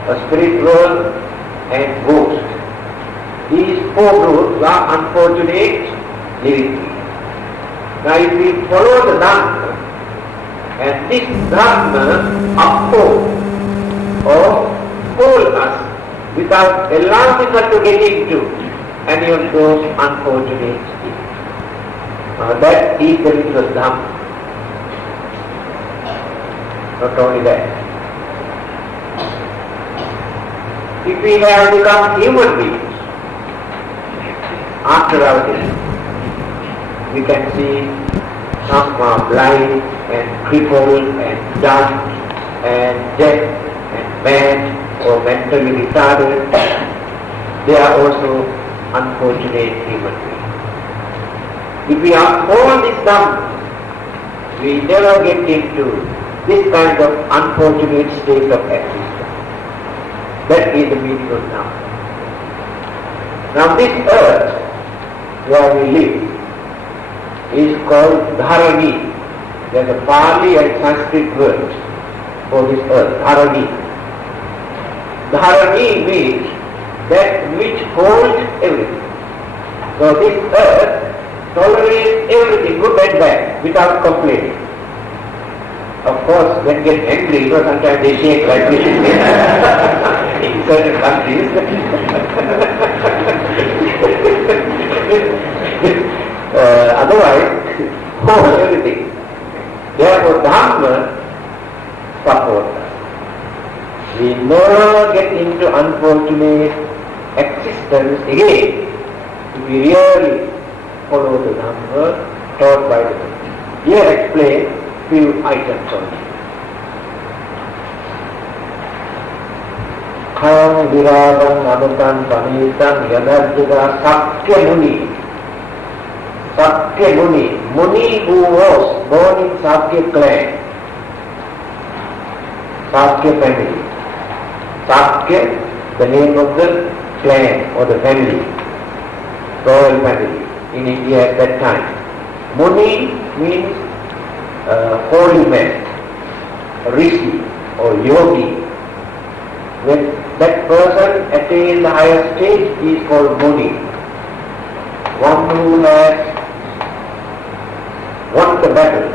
a spirit world, and ghost. These four groups are unfortunate living beings. Now if we follow the Dhamma, and this Dhamma upholds or hold us without allowing us to get into any of those unfortunate states. That is the meaning of Dhamma. Not only that, If we have become human beings after our death, we can see some are blind and crippled and dumb and deaf and mad or mentally retarded. They are also unfortunate human beings. If we are all this dumb, we never get into this kind of unfortunate state of existence. That is the meaning of now. Now this earth where we live is called Dharani. There is a Pali and Sanskrit word for this earth, Dharani. Dharani means that which holds everything. So this earth tolerates everything, good and bad, without complaining. Of course, when they get angry, sometimes they shake like this in certain countries. Otherwise, holds everything. Therefore, Dhamma supports us. We never get into unfortunate existence again if we really follow the Dhamma taught by the Buddha. Here explain few items only. Khayam viragam anutam panitam yadadjita Sakya Muni. Sakya Muni. Muni who was born in Sakya clan. Sakya family. Sakya, the name of the clan or the family, royal family in India at that time. Muni means holy man, rishi or yogi. When that person attains the higher stage, he is called Muni. One who has won the battle,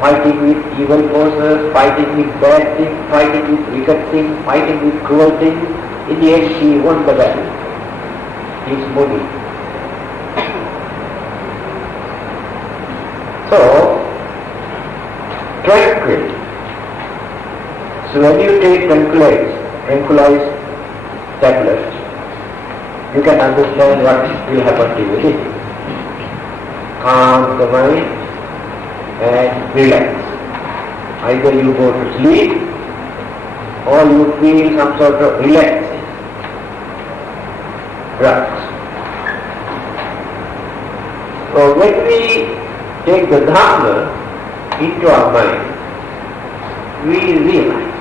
fighting with evil forces, fighting with bad things, fighting with wicked things, fighting with cruel things. In the end, he won the battle. He is Muni. So, tranquil. So when you take tranquilized tablets, you can understand what will happen to you. Calm the mind and relax. Either you go to sleep or you feel some sort of relaxing. Drugs. So when we take the Dhamma into our mind, we realize,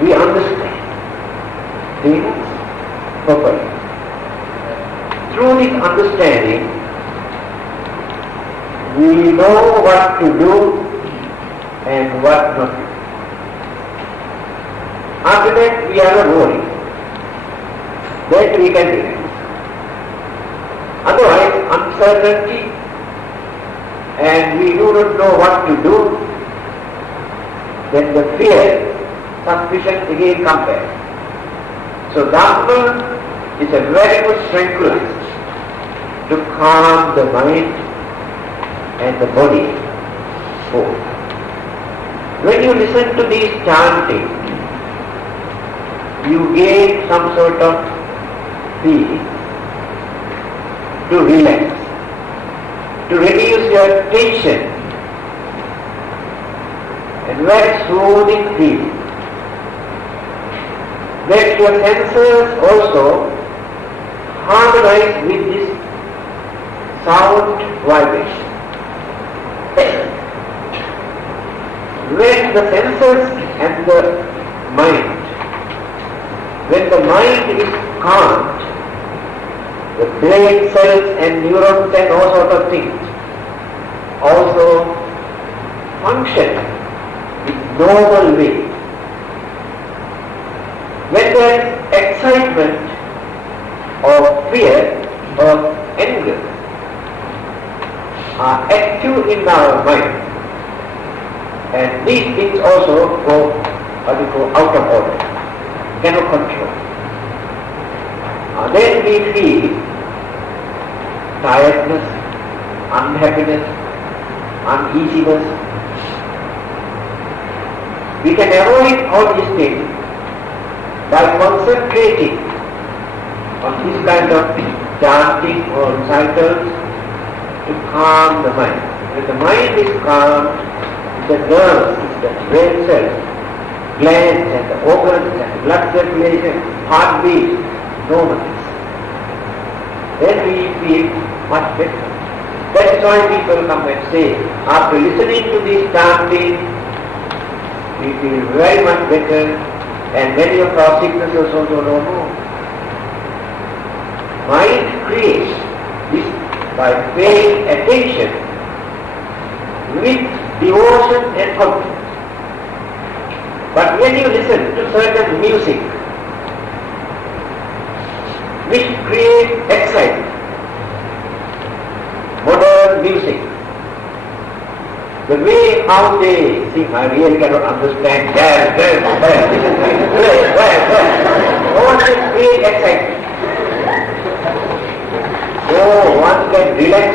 we understand things properly. Through this understanding, we know what to do and what not to do. After that, we are not worried. That we can relax. Otherwise, uncertainty and we do not know what to do, then the fear, suspicion again comes back. So Dhamma is a very good tranquilizer to calm the mind and the body both. When you listen to these chanting, you gain some sort of peace to relax, to reduce your tension and very soothing feeling. Let your senses also harmonize with this sound vibration. When the senses and the mind, when the mind is calmed, the brain cells and neurons and all sorts of things also function in normal way. When there is excitement or fear or anger are active in our mind, and these things also go out of order, cannot control. Then we feel tiredness, unhappiness, uneasiness. We can avoid all these things by concentrating on this kind of chanting or recitals to calm the mind. When the mind is calm, the nerves, the brain cells, glands and the organs and blood circulation, heartbeat, normal. Then we feel much better. That's why people come and say, after listening to this chanting, we feel very much better, and many of our sicknesses also no more. Mind creates this by paying attention with devotion and confidence. But when you listen to certain music which creates excitement, modern music, the way how they sing, I really cannot understand. All this create excitement. So one can relax,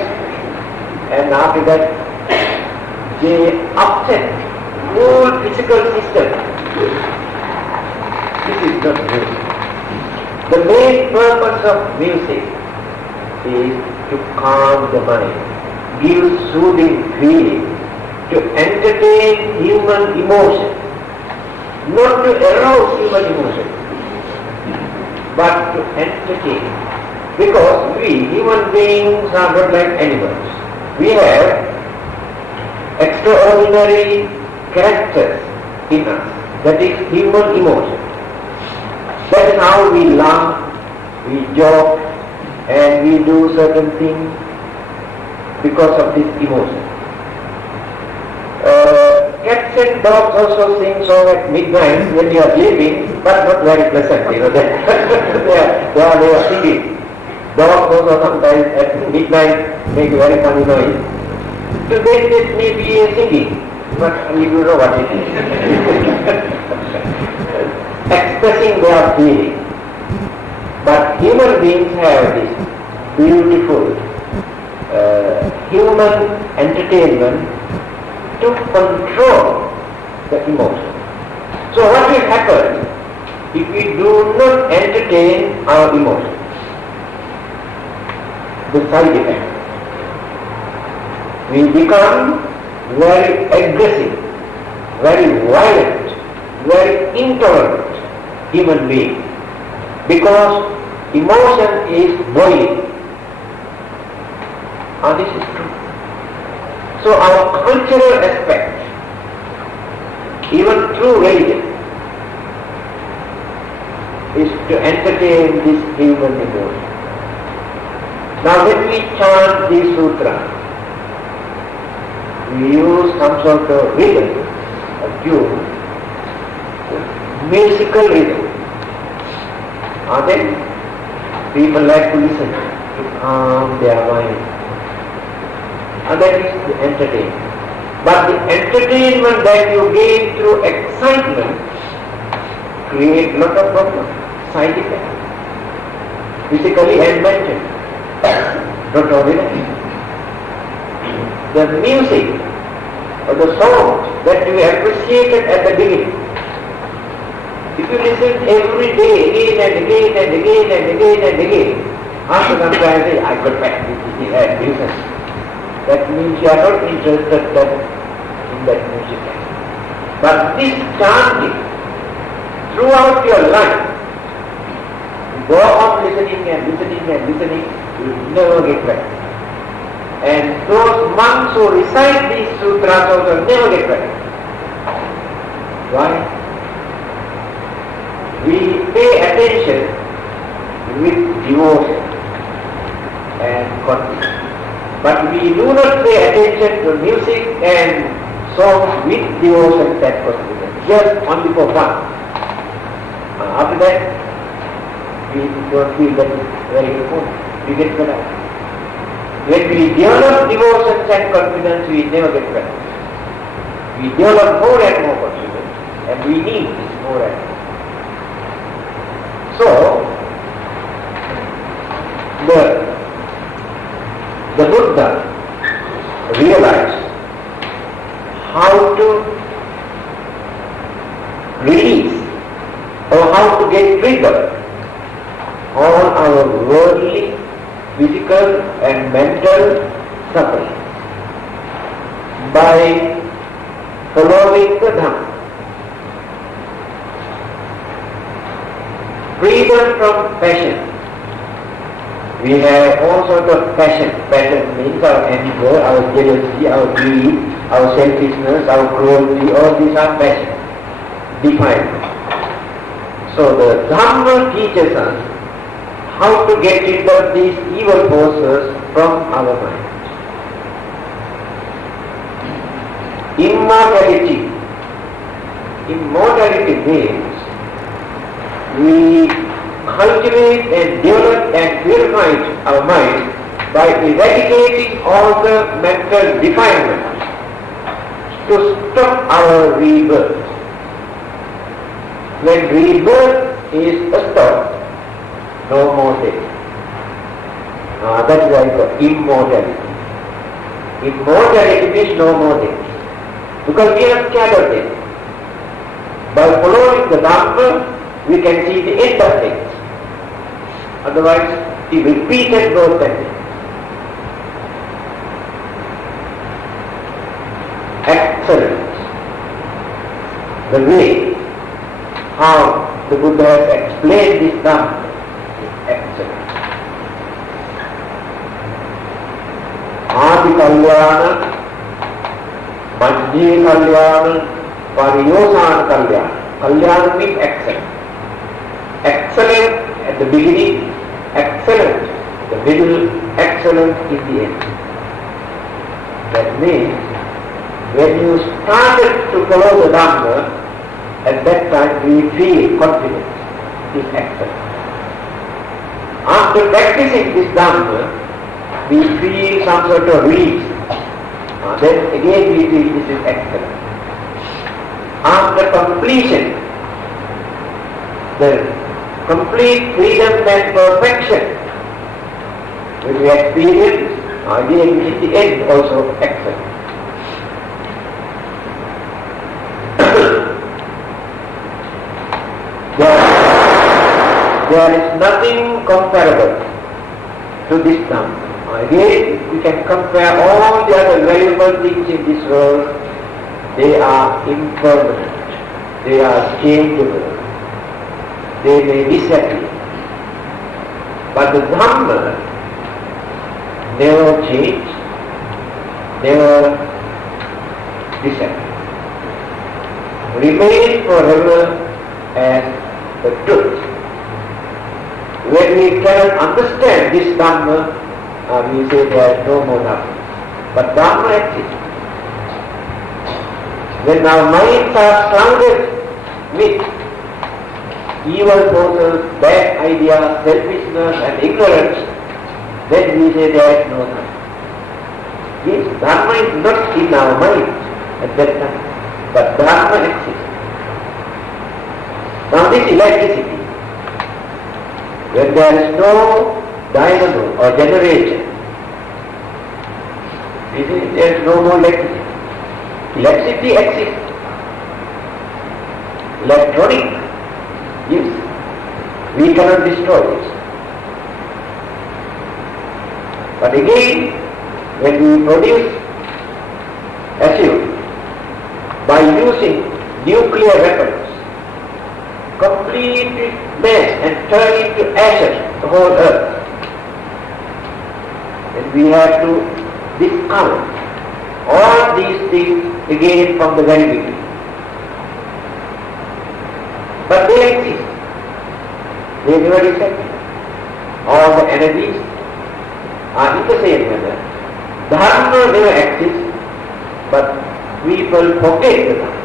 and after that they upset whole physical system. This is not music. The main purpose of music is to calm the mind, give soothing feeling, to entertain human emotion, not to arouse human emotion, but to entertain. Because we human beings are not like animals. We have extraordinary characters in us, that is human emotion. That is how we laugh, we joke, and we do certain things because of this emotion. Cats and dogs also sing song at midnight when you are sleeping, but not very pleasant, you know. they are singing. Dogs also sometimes at midnight make a very funny noise. So they may be singing, but we don't know what it is. Expressing their feeling. But human beings have this beautiful human entertainment to control the emotion. So what will happen if we do not entertain our emotion? The side effect. We become very aggressive, very violent, very intolerant human being, because emotion is boiling. And this is true. So our cultural aspect, even through religion, is to entertain this human emotion. Now when we chant these sutras, we use some sort of rhythm, a tune, musical rhythm. And then people like to listen to calm their mind. And that is the entertainment. But the entertainment that you gain through excitement create lot of problems, side effects, physically and mentally. Not only that. The music or the songs that you appreciated at the beginning, if you listen every day, again and again and again and again and again, after some time say, I got back this music. That means you are not interested in that music. But this chanting, throughout your life, you go on listening and listening and listening, you will never get back. And those monks who recite these sutras also never get back. Why? We pay attention with devotion and confidence. But we do not pay attention to music and songs with devotion and confidence, just only for fun. After that, we don't feel that very good. We get fed up. When we develop devotion and confidence, we never get fed up. We develop more and more confidence, and we need this more and more. So, the Buddha realized how to release or how to get rid of all our worldly, physical and mental suffering by following the Dhamma. Freedom from passion. We have all sorts of passion. Passion means our anger, our jealousy, our greed, our selfishness, our cruelty, all these are passion. Defilement. So the Dhamma teaches us how to get rid of these evil forces from our mind. Immortality. Immortality means we cultivate and develop and purify our mind by eradicating all the mental defilements to stop our rebirth. When rebirth is stopped, no more death. That is why it's called immortality. Immortality means no more death. Because we have scattered death. By following the Dhamma, we can see the end of things. Otherwise, the repeated growth and excellence. The way how the Buddha has explained this Dhamma is excellent. Adi Kalyana, Madhya Kalyana, Pariyosana Kalyana. Kalyana means excellent. Excellent at the beginning, excellent in the middle, excellent in the end. That means when you started to follow the Dhamma, at that time we feel confidence is excellent. After practicing this Dhamma, we feel some sort of relief. Then again we feel this is excellent. After completion, the complete freedom and perfection when we experience, again at the end also excellent. There is nothing comparable to this Dhamma. Again, we can compare all the other valuable things in this world. They are impermanent. They are changeable. They may disappear. But the Dhamma never change, never disappear. Remain forever as the truth. When we cannot understand this Dhamma, we say there is no more Dhamma. But Dhamma exists. When our minds are clouded with evil forces, bad ideas, selfishness and ignorance, then we say there is no Dhamma. Yes, Dhamma is not in our mind at that time, but Dhamma exists. Now this electricity, when there is no dynamo or generator, we say there is no more electricity. Electricity exists. Electronic, yes, we cannot destroy this. But again, when we produce acid by using nuclear weapons, completely smash and turn into ashes the whole earth, then we have to discount all these things again from the very beginning. But they exist. They never disappear. All the energies are in the same manner. Dharma never exists, but people forget the Dharma.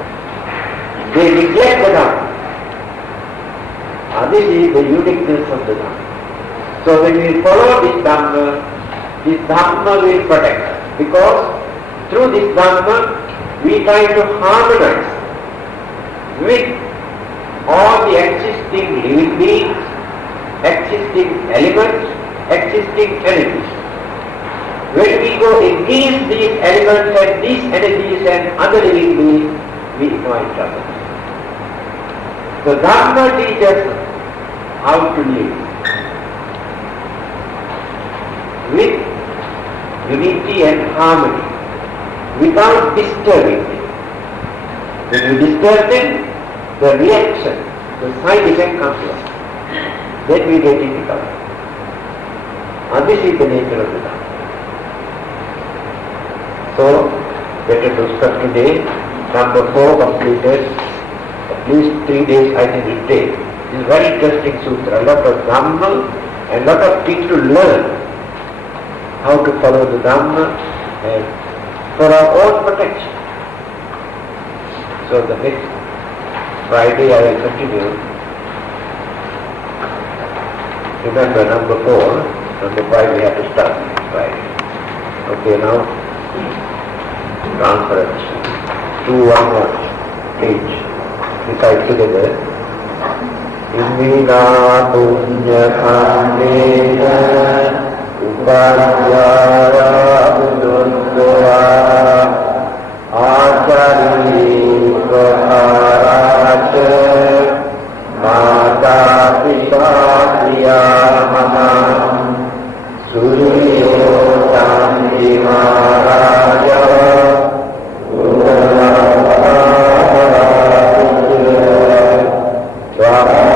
They neglect the Dharma. This is the uniqueness of the Dhamma. So when we follow this Dhamma will protect us, because through this Dhamma we try to harmonize with all the existing living beings, existing elements, existing energies. When we go against these elements and these energies and other living beings, we invite trouble. The Dhamma teaches how to live with unity and harmony without disturbing it. When you disturb them, the reaction, the side effect comes to us. Then we get into trouble. And this is the nature of the Dhamma. So, better to start today. Number 4 completed. At least 3 days I think it takes. This is very interesting sutra. A lot of Dhamma and lot of things to learn. How to follow the Dhamma and for our own protection. So the next Friday I will continue. Remember number 4, number 5 we have to start next Friday. Okay, now conference 211 page. Recite together. Imina punya kandena upacara udundua acari praharaja mata pita kriya mama suryo tanti maharaja Wow.